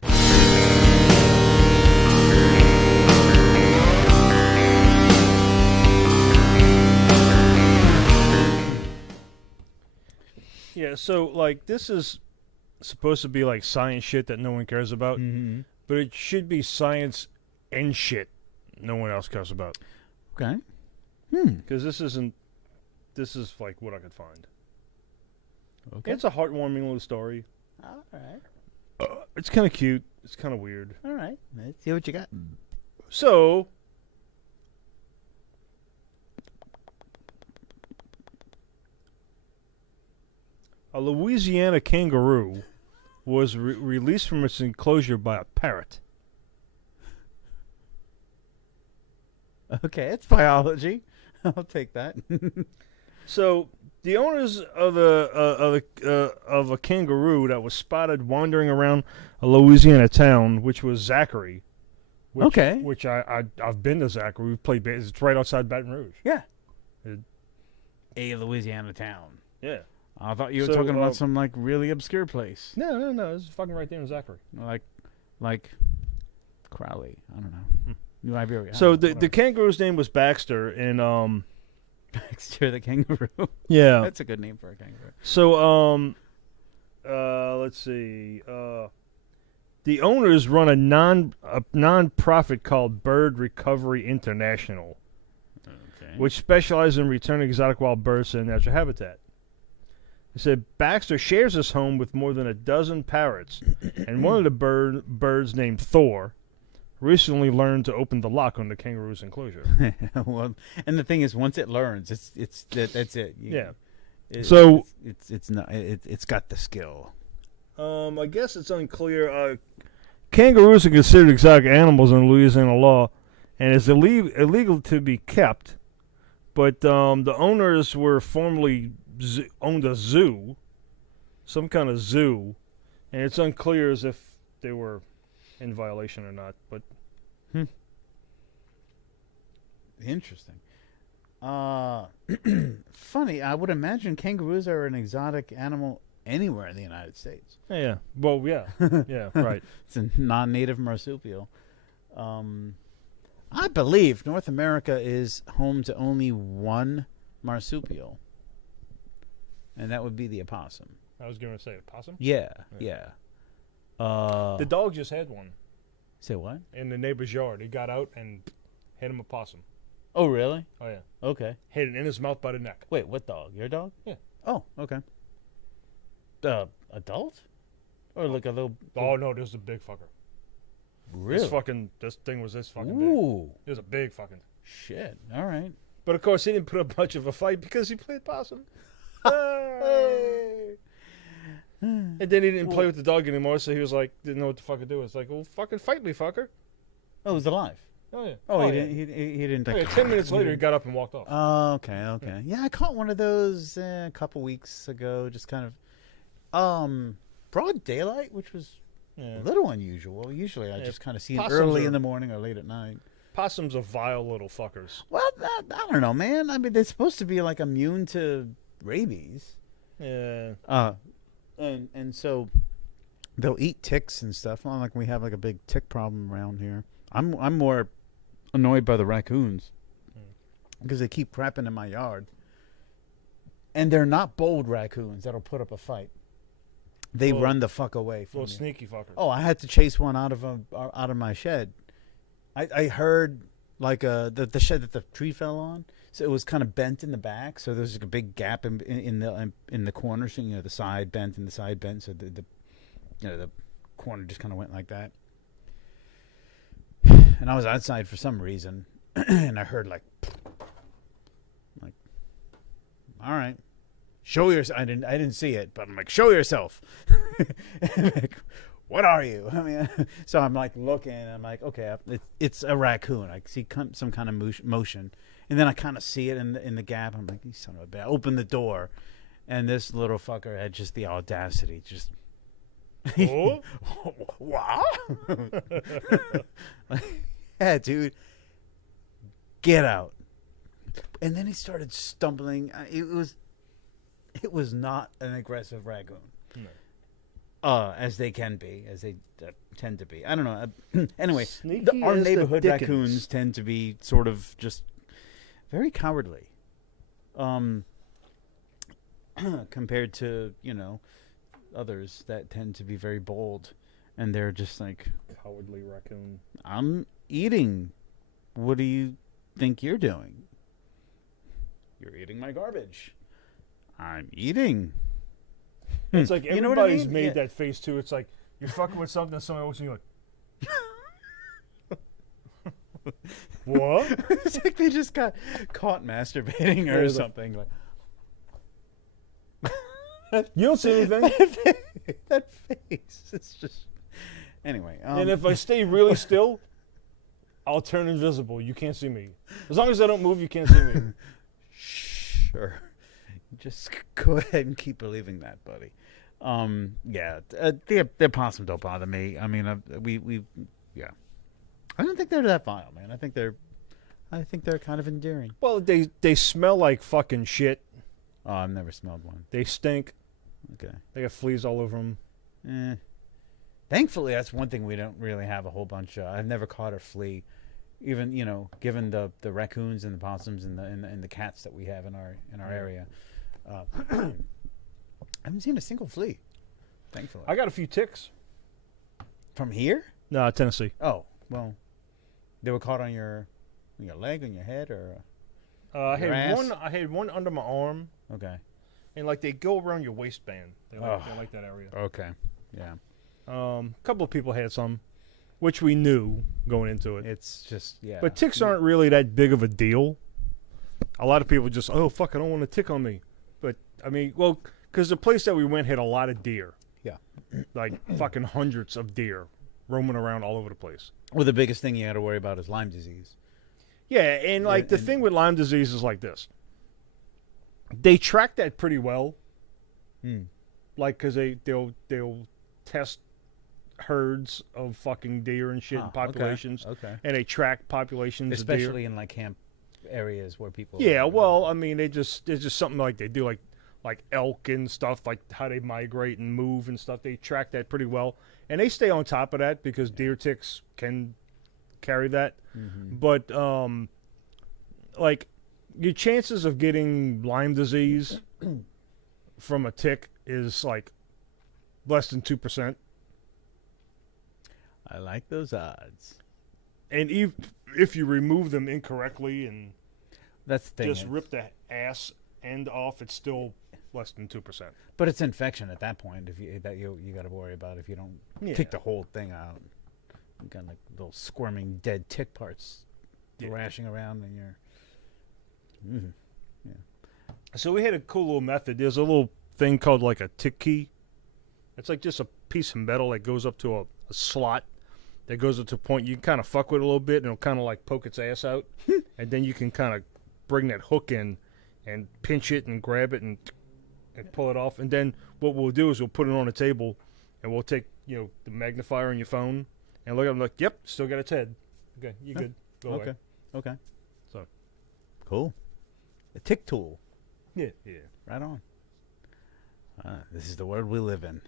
Yeah, so like this is supposed to be like science shit that no one cares about, but it should be science and shit no one else cares about. Okay. Because this isn't. This is like what I could find. Okay. It's a heartwarming little story. All right. It's kind of cute. It's kind of weird. All right. Let's see what you got. So, a Louisiana kangaroo was released from its enclosure by a parrot. Okay, it's biology. I'll take that. So, the owners of a kangaroo that was spotted wandering around a Louisiana town, which was Zachary. Okay. Which I've been to Zachary. We've played. It's right outside Baton Rouge. Yeah. It- A Louisiana town. Yeah. I thought you were So, talking about some like really obscure place, No. It's fucking right there in Zachary. like Crowley. I don't know. New Iberia. So the kangaroo's name was Baxter, and Baxter the kangaroo. yeah. That's a good name for a kangaroo. So let's see. The owners run a non-profit called Bird Recovery International, Okay. which specializes in returning exotic wild birds to their natural habitat. They said Baxter shares his home with more than a dozen parrots, and one of the birds named Thor recently learned to open the lock on the kangaroo's enclosure. Well, and the thing is, once it learns, that's it. Yeah. So it's got the skill. I guess it's unclear. Kangaroos are considered exotic animals in Louisiana law, and it's illegal to be kept. But the owners were formerly owned a zoo, some kind of zoo, and it's unclear as if they were in violation or not. But Interesting. Funny. I would imagine kangaroos are an exotic animal anywhere in the United States. yeah, well, yeah, yeah, right. It's a non-native marsupial. I believe North America is home to only one marsupial, and that would be the opossum. I was going to say a possum. Yeah. The dog just had one Say what? in the neighbor's yard. He got out and hit him a possum. Oh, really? Oh yeah, Okay. hit it in his mouth by the neck. Wait, what dog? Your dog? Yeah. Oh, okay. Adult? Or like a little... Oh no, this is a big fucker. Really? This thing was this fucking big. Ooh. It was a big fucking. Shit. All right. But of course, he didn't put up much of a fight because he played possum. And then he didn't play with the dog anymore, so he was like, didn't know what the fuck to do. It's like, well, fucking fight me, fucker. Oh, it was alive. Oh yeah. Oh, he yeah. didn't. He didn't. Oh, Like, yeah, 10 minutes later, he got up and walked off. Oh, okay. Yeah, I caught one of those a couple weeks ago. Just kind of, broad daylight, which was Yeah. a little unusual. Usually, I Yeah, just kind of see them possums early are- in the morning or late at night. Possums are vile little fuckers. Well, I don't know, man. I mean, they're supposed to be like immune to rabies. Yeah. And so they'll eat ticks and stuff. Not like we have like a big tick problem around here. I'm more annoyed by the raccoons because they keep crapping in my yard, and they're not bold raccoons that'll put up a fight. They Well, run the fuck away from Little you. sneaky fuckers. Oh, I had to chase one out of my shed. I heard like the shed that the tree fell on, so it was kind of bent in the back. So there's like a big gap in the corner. So, the side bent and the side bent. So the corner just kind of went like that. And I was outside for some reason, and I heard like, all right, show yourself. I didn't see it, but I'm like, show yourself. Like, what are you? I mean, so I'm like looking, and I'm like, okay, it's a raccoon. I see some kind of motion, and then I kind of see it in the gap. I'm like, you son of a bitch. I open the door, and this little fucker had just the audacity, just. Oh? Wow. Yeah, dude. Get out. And then he started stumbling. It was not an aggressive raccoon. No. As they can be, as they tend to be. I don't know. Anyway, Sneaky our as the neighborhood dickens. raccoons tend to be sort of just very cowardly. Compared to, others that tend to be very bold, and they're just like, Cowardly raccoon. I'm eating what do you think you're doing? You're eating my garbage. I'm eating. It's like You know what I everybody's mean? made Yeah. that face too. It's like you're fucking with something, and somebody looks at you like, what? It's like they just got caught masturbating or Yeah, something. You don't see anything. That face. It's just. Anyway. And if I stay really still, I'll turn invisible. You can't see me. As long as I don't move, you can't see me. Sure. Just go ahead and keep believing that, buddy. Yeah, the possum don't bother me. I mean, yeah. I don't think they're that vile, man. I think they're kind of endearing. Well, they smell like fucking shit. Oh, I've never smelled one. They stink. Okay. They got fleas all over them. Thankfully, that's one thing we don't really have a whole bunch of. I've never caught a flea, even given the raccoons and the possums and the cats that we have in our area. I haven't seen a single flea. Thankfully. I got a few ticks. From here? No, Tennessee. Oh, well, they were caught on your leg, on your head, or I Your had ass? one. I had one under my arm, okay, and like they go around your waistband. They like that area. okay, yeah. A couple of people had some, which we knew going into it. It's just But ticks aren't really that big of a deal. A lot of people just, oh fuck, I don't want a tick on me. But I mean, well, because the place that we went had a lot of deer. Yeah. Like fucking hundreds of deer roaming around all over the place. Well, the biggest thing you got to worry about is Lyme disease. Yeah, and like the and- thing with Lyme disease is like this. They track that pretty well. Like, because they'll test herds of fucking deer and shit and populations. Okay. And they track populations of deer. Especially in like camp areas where people. Yeah, well, I mean, it's just something like they do, like elk and stuff, like how they migrate and move and stuff. They track that pretty well, and they stay on top of that because deer ticks can carry that. But like your chances of getting Lyme disease from a tick is like less than 2%. I like those odds. And if you remove them incorrectly and That's the thing. just rip the ass end off, it's still less than 2%. But it's infection at that point. If you got to worry about if you don't kick the whole thing out. You got like little squirming dead tick parts thrashing around in your. So we had a cool little method. There's a little thing called like a tick key. It's like just a piece of metal that goes up to a slot that goes up to a point you can kind of fuck with a little bit, and it'll kind of like poke its ass out. And then you can kind of bring that hook in and pinch it and grab it and pull it off. And then what we'll do is we'll put it on a table and we'll take, the magnifier on your phone and look at it like, yep, still got its head. Okay, you good. Go away. Okay. So. Cool. A tick tool. Yeah. Right on. This is the world we live in.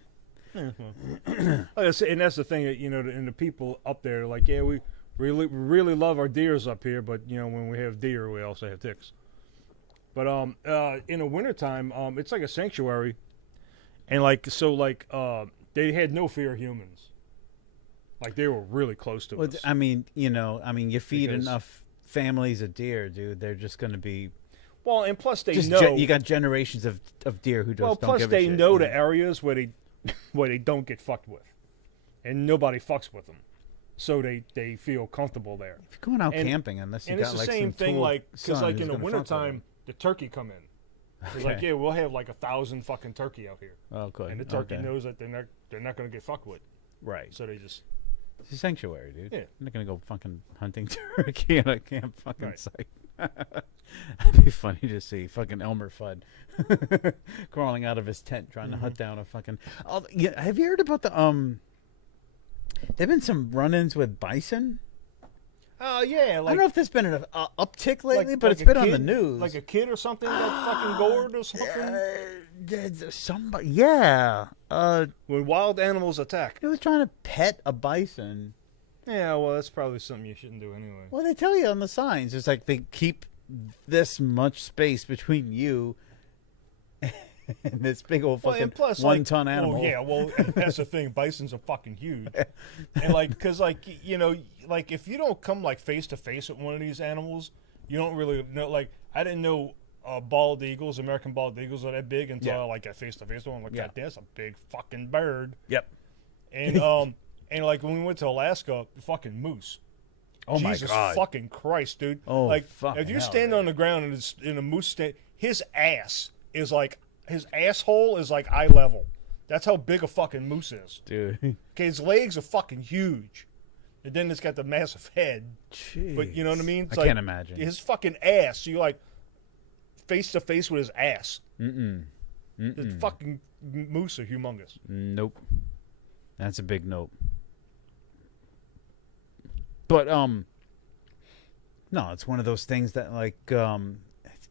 Like I say, and that's the thing, and the people up there, like, yeah, we really love our deers up here, but when we have deer, we also have ticks. But in the wintertime, it's like a sanctuary, and they had no fear of humans. Like they were really close to us. I mean, you feed Because- enough families of deer, dude. They're just going to be. Well, and plus they Just know. you got generations of deer who just well, don't plus give a they shit, know you the areas where they don't get fucked with, and nobody fucks with them, so they feel comfortable there. If you're going out And- camping, unless you And got it's the like same some thing, tool like because son like who's in the gonna fuck with wintertime, the turkey come in. It's like, Okay. yeah, we'll have like 1,000 fucking turkey out here, it. Oh, good. and the turkey Okay. knows that they're not going to get fucked with, Right. so they just It's a sanctuary, dude. Yeah. I'm not gonna go fucking hunting turkey at a camp fucking Right. site. That'd be funny to see fucking Elmer Fudd crawling out of his tent trying to hunt down a fucking. Oh, yeah, have you heard about the There've been some run-ins with bison. oh yeah, I like don't know if there's been an uptick lately, but it's a been on the kid- news. like a kid or something got fucking gored or something. Somebody, yeah. When wild animals attack. He was trying to pet a bison. Yeah, well, that's probably something you shouldn't do anyway. Well, they tell you on the signs. It's like they keep this much space between you and this big old Well, fucking and plus, 1 like, ton animal. Well, yeah, well, that's the thing. Bisons are fucking huge, and like, cause like like if you don't come like face to face with one of these animals, you don't really know. Like, I didn't know bald eagles, American bald eagles, are that big until I like got face to face with one. I'm like, God, that's a big fucking bird. Yep. And and like when we went to Alaska, fucking moose. Oh Jesus my God. fucking Christ, dude! Oh, like fucking if you hell, stand dude. on the ground and it's in a moose stand, his ass is like his asshole is like eye level. That's how big a fucking moose is. Dude. Okay, his legs are fucking huge, and then it's got the massive head. Jeez. But you know what I mean? It's I like can't imagine. his fucking ass. You like face to face with his ass. Mm-mm. The fucking moose are humongous. Nope. That's a big nope. But no, it's one of those things that like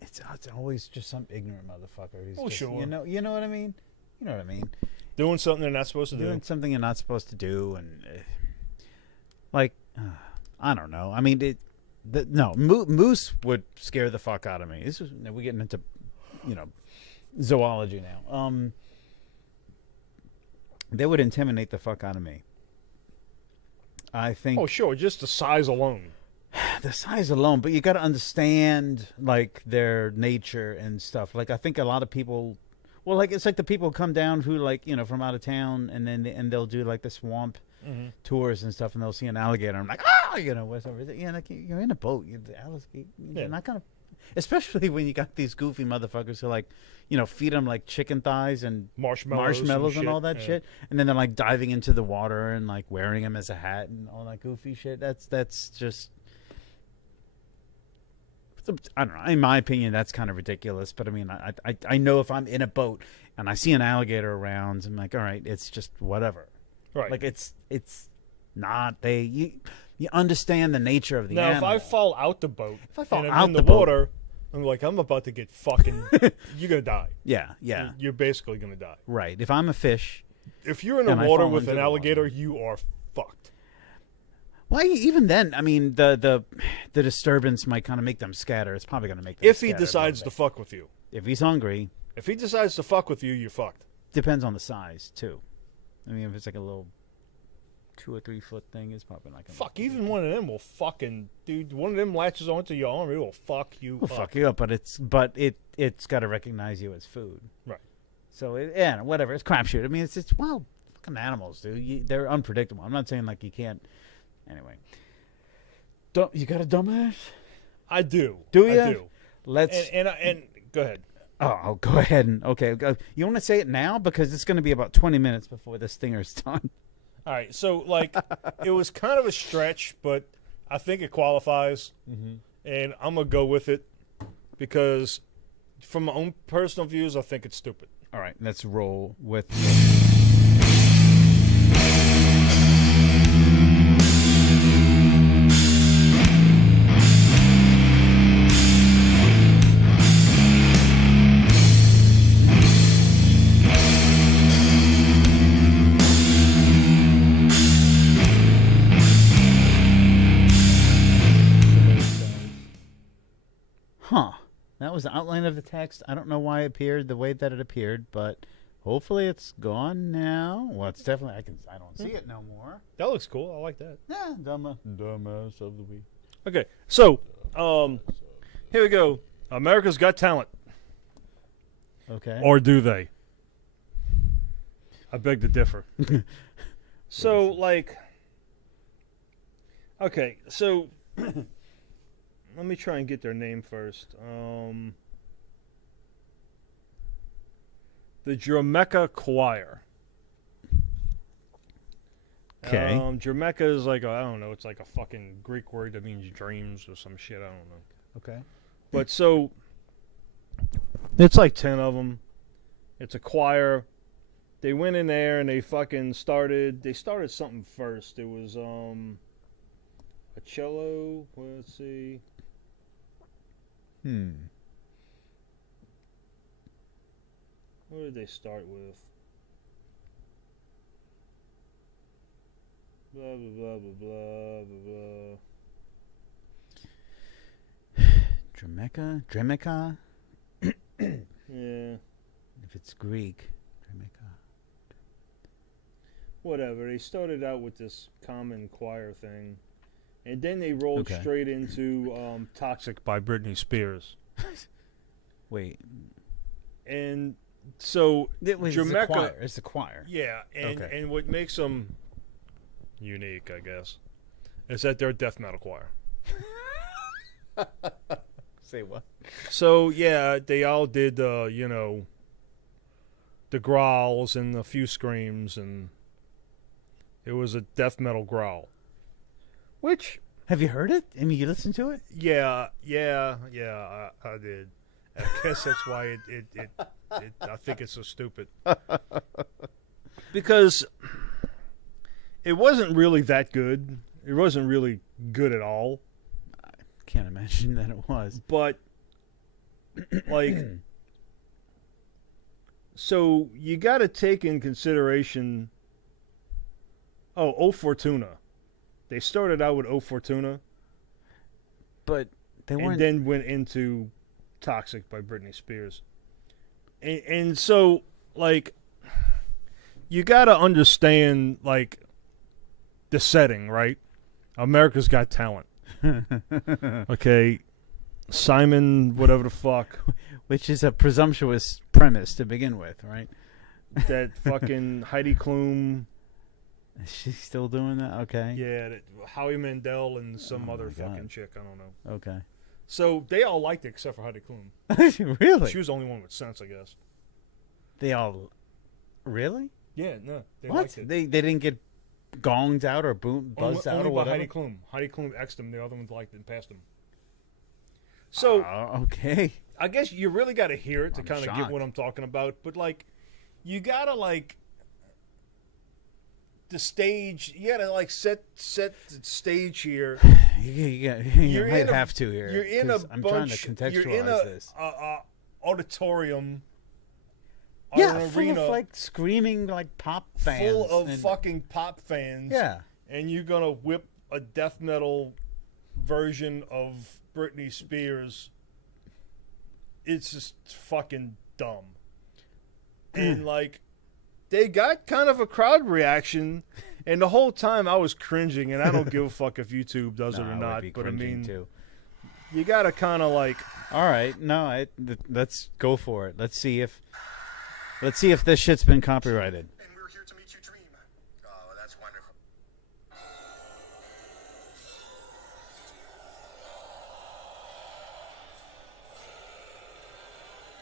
it's always just some ignorant motherfucker. He's just, sure. You know what I mean? You know what I mean? Doing something they're not supposed to do. Doing something you're not supposed to do, and like I don't know. I mean, moose would scare the fuck out of me. We're getting into zoology now. They would intimidate the fuck out of me. I think. Oh, sure, just the size alone. The size alone, but you got to understand like their nature and stuff. Like I think a lot of people, well, like it's like the people come down who like from out of town, and then they'll do like the swamp tours and stuff, and they'll see an alligator. I'm like, whatever. Like you're in a boat. You're not gonna, especially when you got these goofy motherfuckers who like, feed them like chicken thighs and marshmallows and all that shit, and then they're like diving into the water and like wearing them as a hat and all that goofy shit. That's just. I don't know. In my opinion, that's kind of ridiculous. But I mean, I know if I'm in a boat and I see an alligator around, I'm like, all right, it's just whatever. Right. Like it's not you understand the nature of the now, animal. if I fall out the boat If I fall and out I'm in the the boat- water, I'm like, I'm about to get fucking. You're gonna die. Yeah. You're basically gonna die. Right. If I'm a fish, If you're in the And I water fall with into an the alligator, water. you are fucked. why even then? I mean, the disturbance might kind of make them scatter. It's probably going to make them. If he decides to fuck with you, if he's hungry, if he decides to fuck with you, you're fucked. depends on the size too. I mean, if it's like a little 2 or 3 foot thing, it's probably not going to. Fuck, even one of them will fucking, dude. One of them latches onto your arm, it will fuck you Well, up. fuck you up, but it's got to recognize you as food. Right. So whatever. It's crapshoot. I mean, it's wild fucking animals, dude. They're unpredictable. I'm not saying like you can't. Anyway, you got a dumbass? I do. Do you? I do. Let's. And go ahead. I'll go ahead and okay. You want to say it now because it's going to be about 20 minutes before this thinger's done. All right, so like it was kind of a stretch, but I think it qualifies, and I'm gonna go with it because, from my own personal views, I think it's stupid. All right, let's roll with. Huh. That was the outline of the text. I don't know why it appeared the way that it appeared, but hopefully it's gone now. Well, it's definitely I don't see it no more. That looks cool. I like that. Yeah, dumbass of the week. Okay, so here we go. America's Got Talent, Okay. or do they? I beg to differ. So, like, okay, so let me try and get their name first. The Jamaica Choir. Okay. Jamaica is like I don't know. It's like a fucking Greek word that means dreams or some shit. I don't know. Okay. But so it's like 10 of them. It's a choir. They went in there and they fucking started. They started something first. It was a cello. Let's see. What did they start with? Blah blah blah blah blah blah blah. Jamaica. Yeah. If it's Greek, Jamaica. Whatever. They started out with this common choir thing, and then they rolled Okay. straight into "Toxic" by Britney Spears. Wait, And so it's the Jamaica, choir. It's the choir. yeah, and Okay. and what makes them unique, I guess, is that they're a death metal choir. Say what? So yeah, they all did the growls and a few screams, and it was a death metal growl. Which, Have you heard it? I mean, you listened to it? yeah, I did. I guess that's why it I think it's so stupid. Because it wasn't really that good. It wasn't really good at all. Can't imagine that it was. But like, so you got to take in consideration. Oh, O Fortuna. They started out with O Fortuna, But they and weren't. then went into "Toxic" by Britney Spears. And so, like, you got to understand, like, the setting, right? America's Got Talent. Okay, Simon, whatever the fuck, Which is a presumptuous premise to begin with, right? that fucking Heidi Klum, Is she still doing that? Okay. yeah, that Howie Mandel, and some Oh other my God. fucking chick, I don't know. Okay. So they all liked it except for Heidi Klum. Really? She was the only one with sense, I guess. They all. Really? Yeah, no, they What? liked it. They didn't get gonged out or buzzed out only or by whatever? Heidi Klum. Heidi Klum X'd him. The other ones liked it and passed him. So Okay. I guess you really got to hear it to I'm kind of get shocked. what I'm talking about. But like, you gotta like the stage. You gotta like set the stage here. You might in a- have to here. You're in a 'cause I'm trying bunch. to contextualize You're in this. a auditorium. or Yeah, an full arena of like screaming like pop fans. full of and- fucking pop fans. Yeah. And you're gonna whip a death metal version of Britney Spears. It's just fucking dumb. And like, they got kind of a crowd reaction, and the whole time I was cringing. And I don't give a fuck if YouTube does it No, or I would not, be but I cringing, mean, too. you gotta kind of like, All right, no, let's go for it. Let's see if this shit's been copyrighted. And we're here to make you dream. Oh, that's wonderful.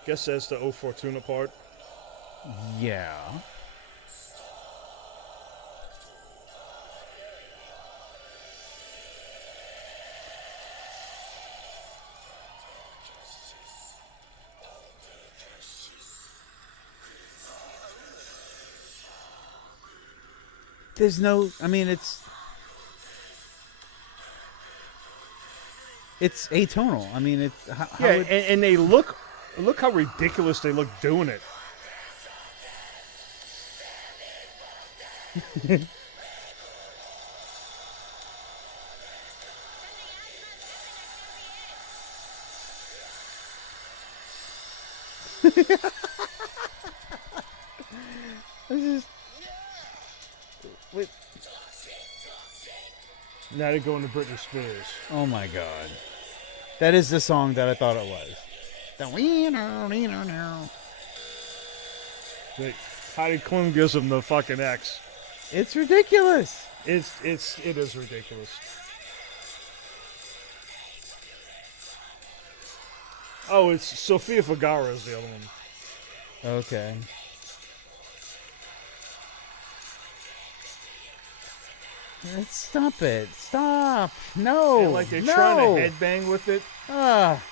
guess that's the O Fortuna part. Yeah. There's no. I mean, it's atonal. I mean, it's how Yeah, it- and they look how ridiculous they look doing it. this is. Wait, Now they're going to Britney Spears. oh my god, that is the song that I thought it was. The wee-no. Heidi Klum gives them the fucking X. It's ridiculous. It is ridiculous. Oh, it's Sofia Vergara is the other one. Okay. Stop it. Stop. No. And like they're no. trying to headbang with it. Ah.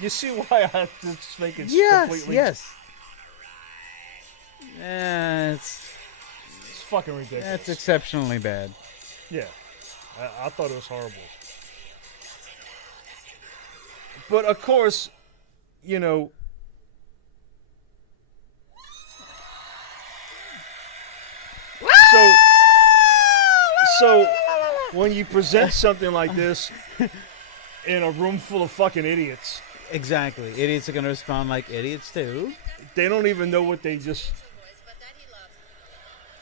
You see why I have to just make it Yes. completely... Yes. It's fucking ridiculous. That's exceptionally bad. Yeah. I thought it was horrible. But of course, you know... So when you present something like this in a room full of fucking idiots, Exactly. Idiots are going to respond like idiots too. They don't even know what they just. But Daddy loves.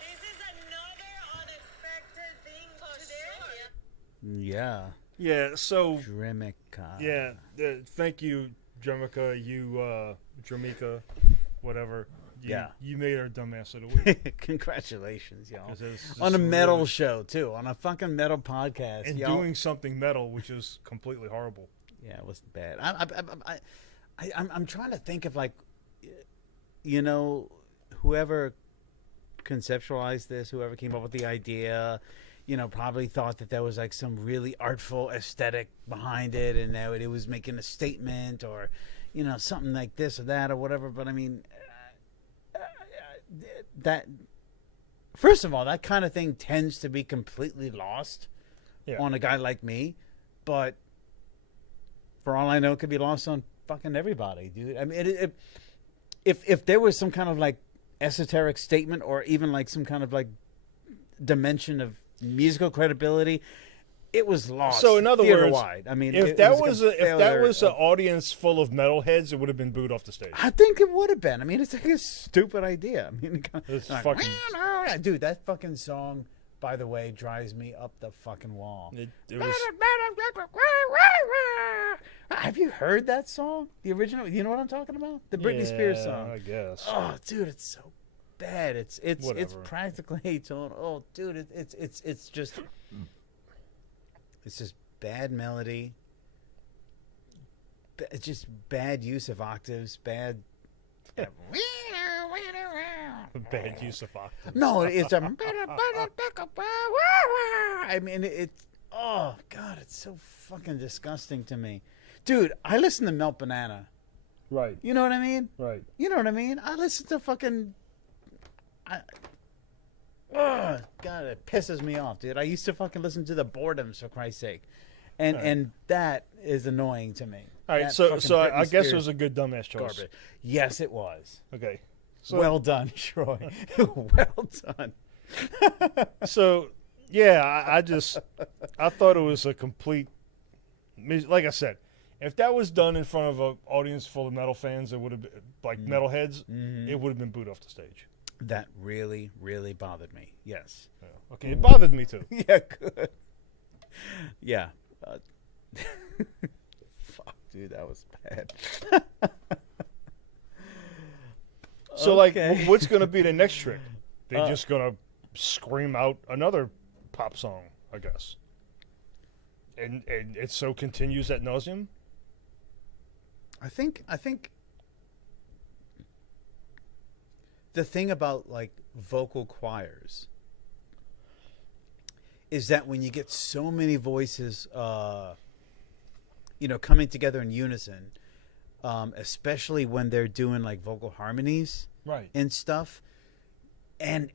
This is another unexpected thing today. Yeah. Yeah. So Drimica. yeah. Thank you, Dramica. You, Dramica, whatever. Yeah. You made our dumbass of the week. Congratulations, y'all. 'Cause it's On a just metal really- show too, on a fucking metal podcast, and y'all. doing something metal, which is completely horrible. Yeah, it wasn't bad. I'm trying to think of like, you know, whoever conceptualized this, whoever came up with the idea, you know, probably thought that there was like some really artful aesthetic behind it, and that it was making a statement or, you know, something like this or that or whatever. But I mean, that first of all, that kind of thing tends to be completely lost on a guy like me, but for all I know, it could be lost on fucking everybody, dude. I mean, if there was some kind of like esoteric statement or even like some kind of like dimension of musical credibility, it was lost. So in other words, wide. I mean, if it that was was a if that was an failure of- audience full of metalheads, it would have been booed off the stage. I think it would have been. I mean, it's like a stupid idea. I mean, It's like, fucking- dude, that fucking song, by the way, drives me up the fucking wall. It was. Have you heard that song? The original? You know what I'm talking about? The Britney Spears song. I guess. Oh, dude, it's so bad. It's Whatever. practically atonal. Oh, dude, it's just bad melody. It's just bad use of octaves. Bad. Bad use of octaves. No, it's a. I mean, it's. Oh God, it's so fucking disgusting to me, dude. I listen to Melt Banana. Right. You know what I mean? Right. You know what I mean? I listen to fucking. God, it pisses me off, dude. I used to fucking listen to the Boredoms, for Christ's sake, and that is annoying to me. All right. That So fucking I Britney guess it Spears was a good dumbass choice. garbage. Yes, it was. Okay. So, Well done, Troy. Well done. So yeah, I thought it was a complete. Like I said, if that was done in front of an audience full of metal fans, it would have been like metalheads. It would have been booed off the stage. That really, really bothered me. Yes. Yeah. Okay, it bothered me too. Yeah, good. Yeah. Fuck, dude, that was bad. So Okay. like, what's going to be the next trick? They're just going to scream out another pop song, I guess. And it so continues ad nauseum. I think the thing about like vocal choirs is that when you get so many voices coming together in unison, especially when they're doing like vocal harmonies Right. and stuff, and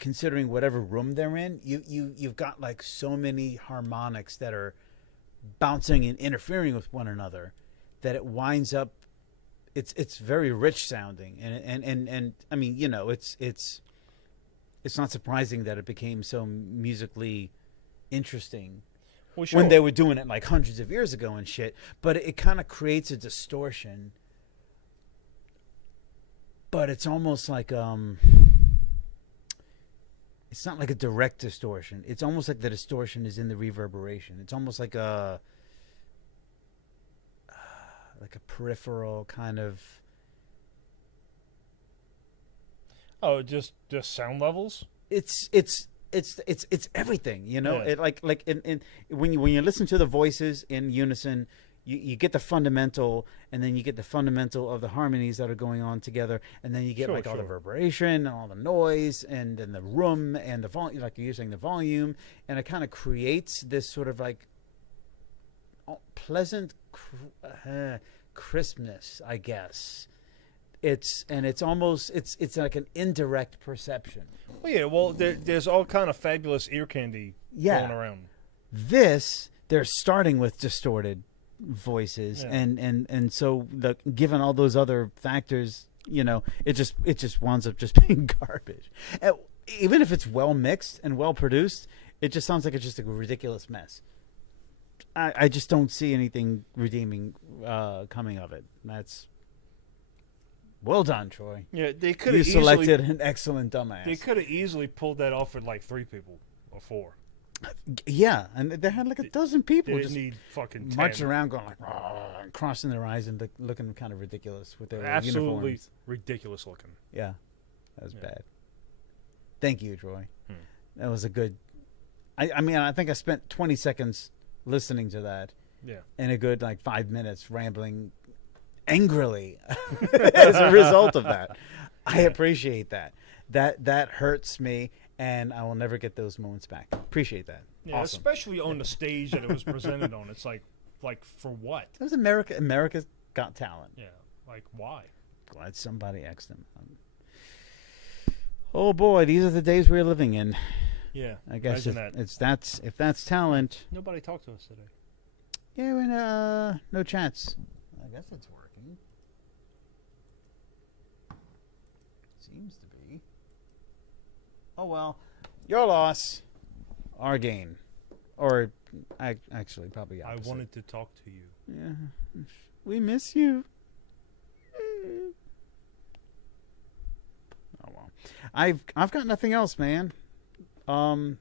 considering whatever room they're in, you've got like so many harmonics that are bouncing and interfering with one another that it winds up it's very rich sounding, and I mean, you know, it's not surprising that it became so musically interesting Well, sure. when they were doing it like hundreds of years ago and shit, but it kind of creates a distortion. But it's almost like it's not like a direct distortion. It's almost like the distortion is in the reverberation. It's almost like a peripheral kind of. Oh, just sound levels. It's everything, you know. Yeah. It like in when you listen to the voices in unison, you get the fundamental, and then you get the fundamental of the harmonies that are going on together, and then you get Sure, like all the sure. reverberation and all the noise, and then the room and the volume, like you're saying, the volume, and it kind of creates this sort of like pleasant crispness, I guess. It's almost it's like an indirect perception. Well, yeah. Well, there's all kind of fabulous ear candy going around. This, they're starting with distorted voices, Yeah. and so given all those other factors, you know, it just winds up just being garbage. Even if it's well mixed and well produced, it just sounds like it's just a ridiculous mess. I just don't see anything redeeming coming of it. That's well done, Troy. Yeah, they could You have selected an excellent dumbass. They could have easily pulled that off with like 3 people or 4. Yeah, and they had like a dozen people They just didn't need fucking 10. marching around going like, "Rah," and crossing their eyes and looking kind of ridiculous with their Absolutely uniforms. ridiculous looking. Yeah, that was Yeah. bad. Thank you, Troy. Hmm. That was a good. I mean, I think I spent 20 seconds listening to that, Yeah. and a good like 5 minutes rambling angrily as a result of that. I appreciate that. That hurts me, and I will never get those moments back. Appreciate that. Yeah, Awesome. especially on the stage that it was presented on. It's like for what? That was America. America's Got Talent. Yeah, like why? Glad somebody asked them. Oh boy, these are the days we're living in. Yeah, I guess imagine if that's talent. Nobody talked to us today. Yeah, we're no chance. I guess it's working. Seems to be. Oh well, your loss, our gain, or actually probably opposite. I wanted to talk to you. Yeah, we miss you. Oh well, I've got nothing else, man. And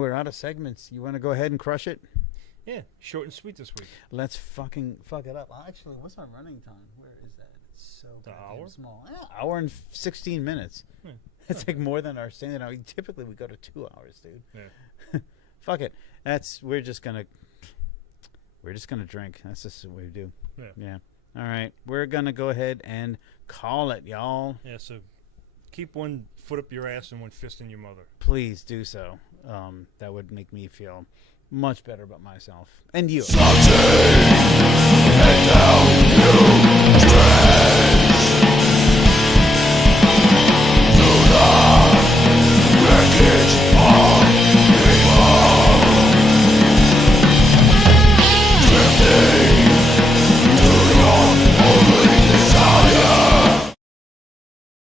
we're out of segments. You want to go ahead and crush it? Yeah, short and sweet this week. Let's fucking fuck it up. Actually, what's our running time? Where is that? It's so The goddamn hour? small. Yeah, hour and 16 minutes. Yeah. It's like more than our standard hour. Typically, we go to 2 hours, dude. Yeah. Fuck it. We're just gonna drink. That's just what we do. Yeah. All right, we're gonna go ahead and call it, y'all. Yeah, so keep one foot up your ass and one fist in your mother. Please do so. That would make me feel much better about myself and you. Head down.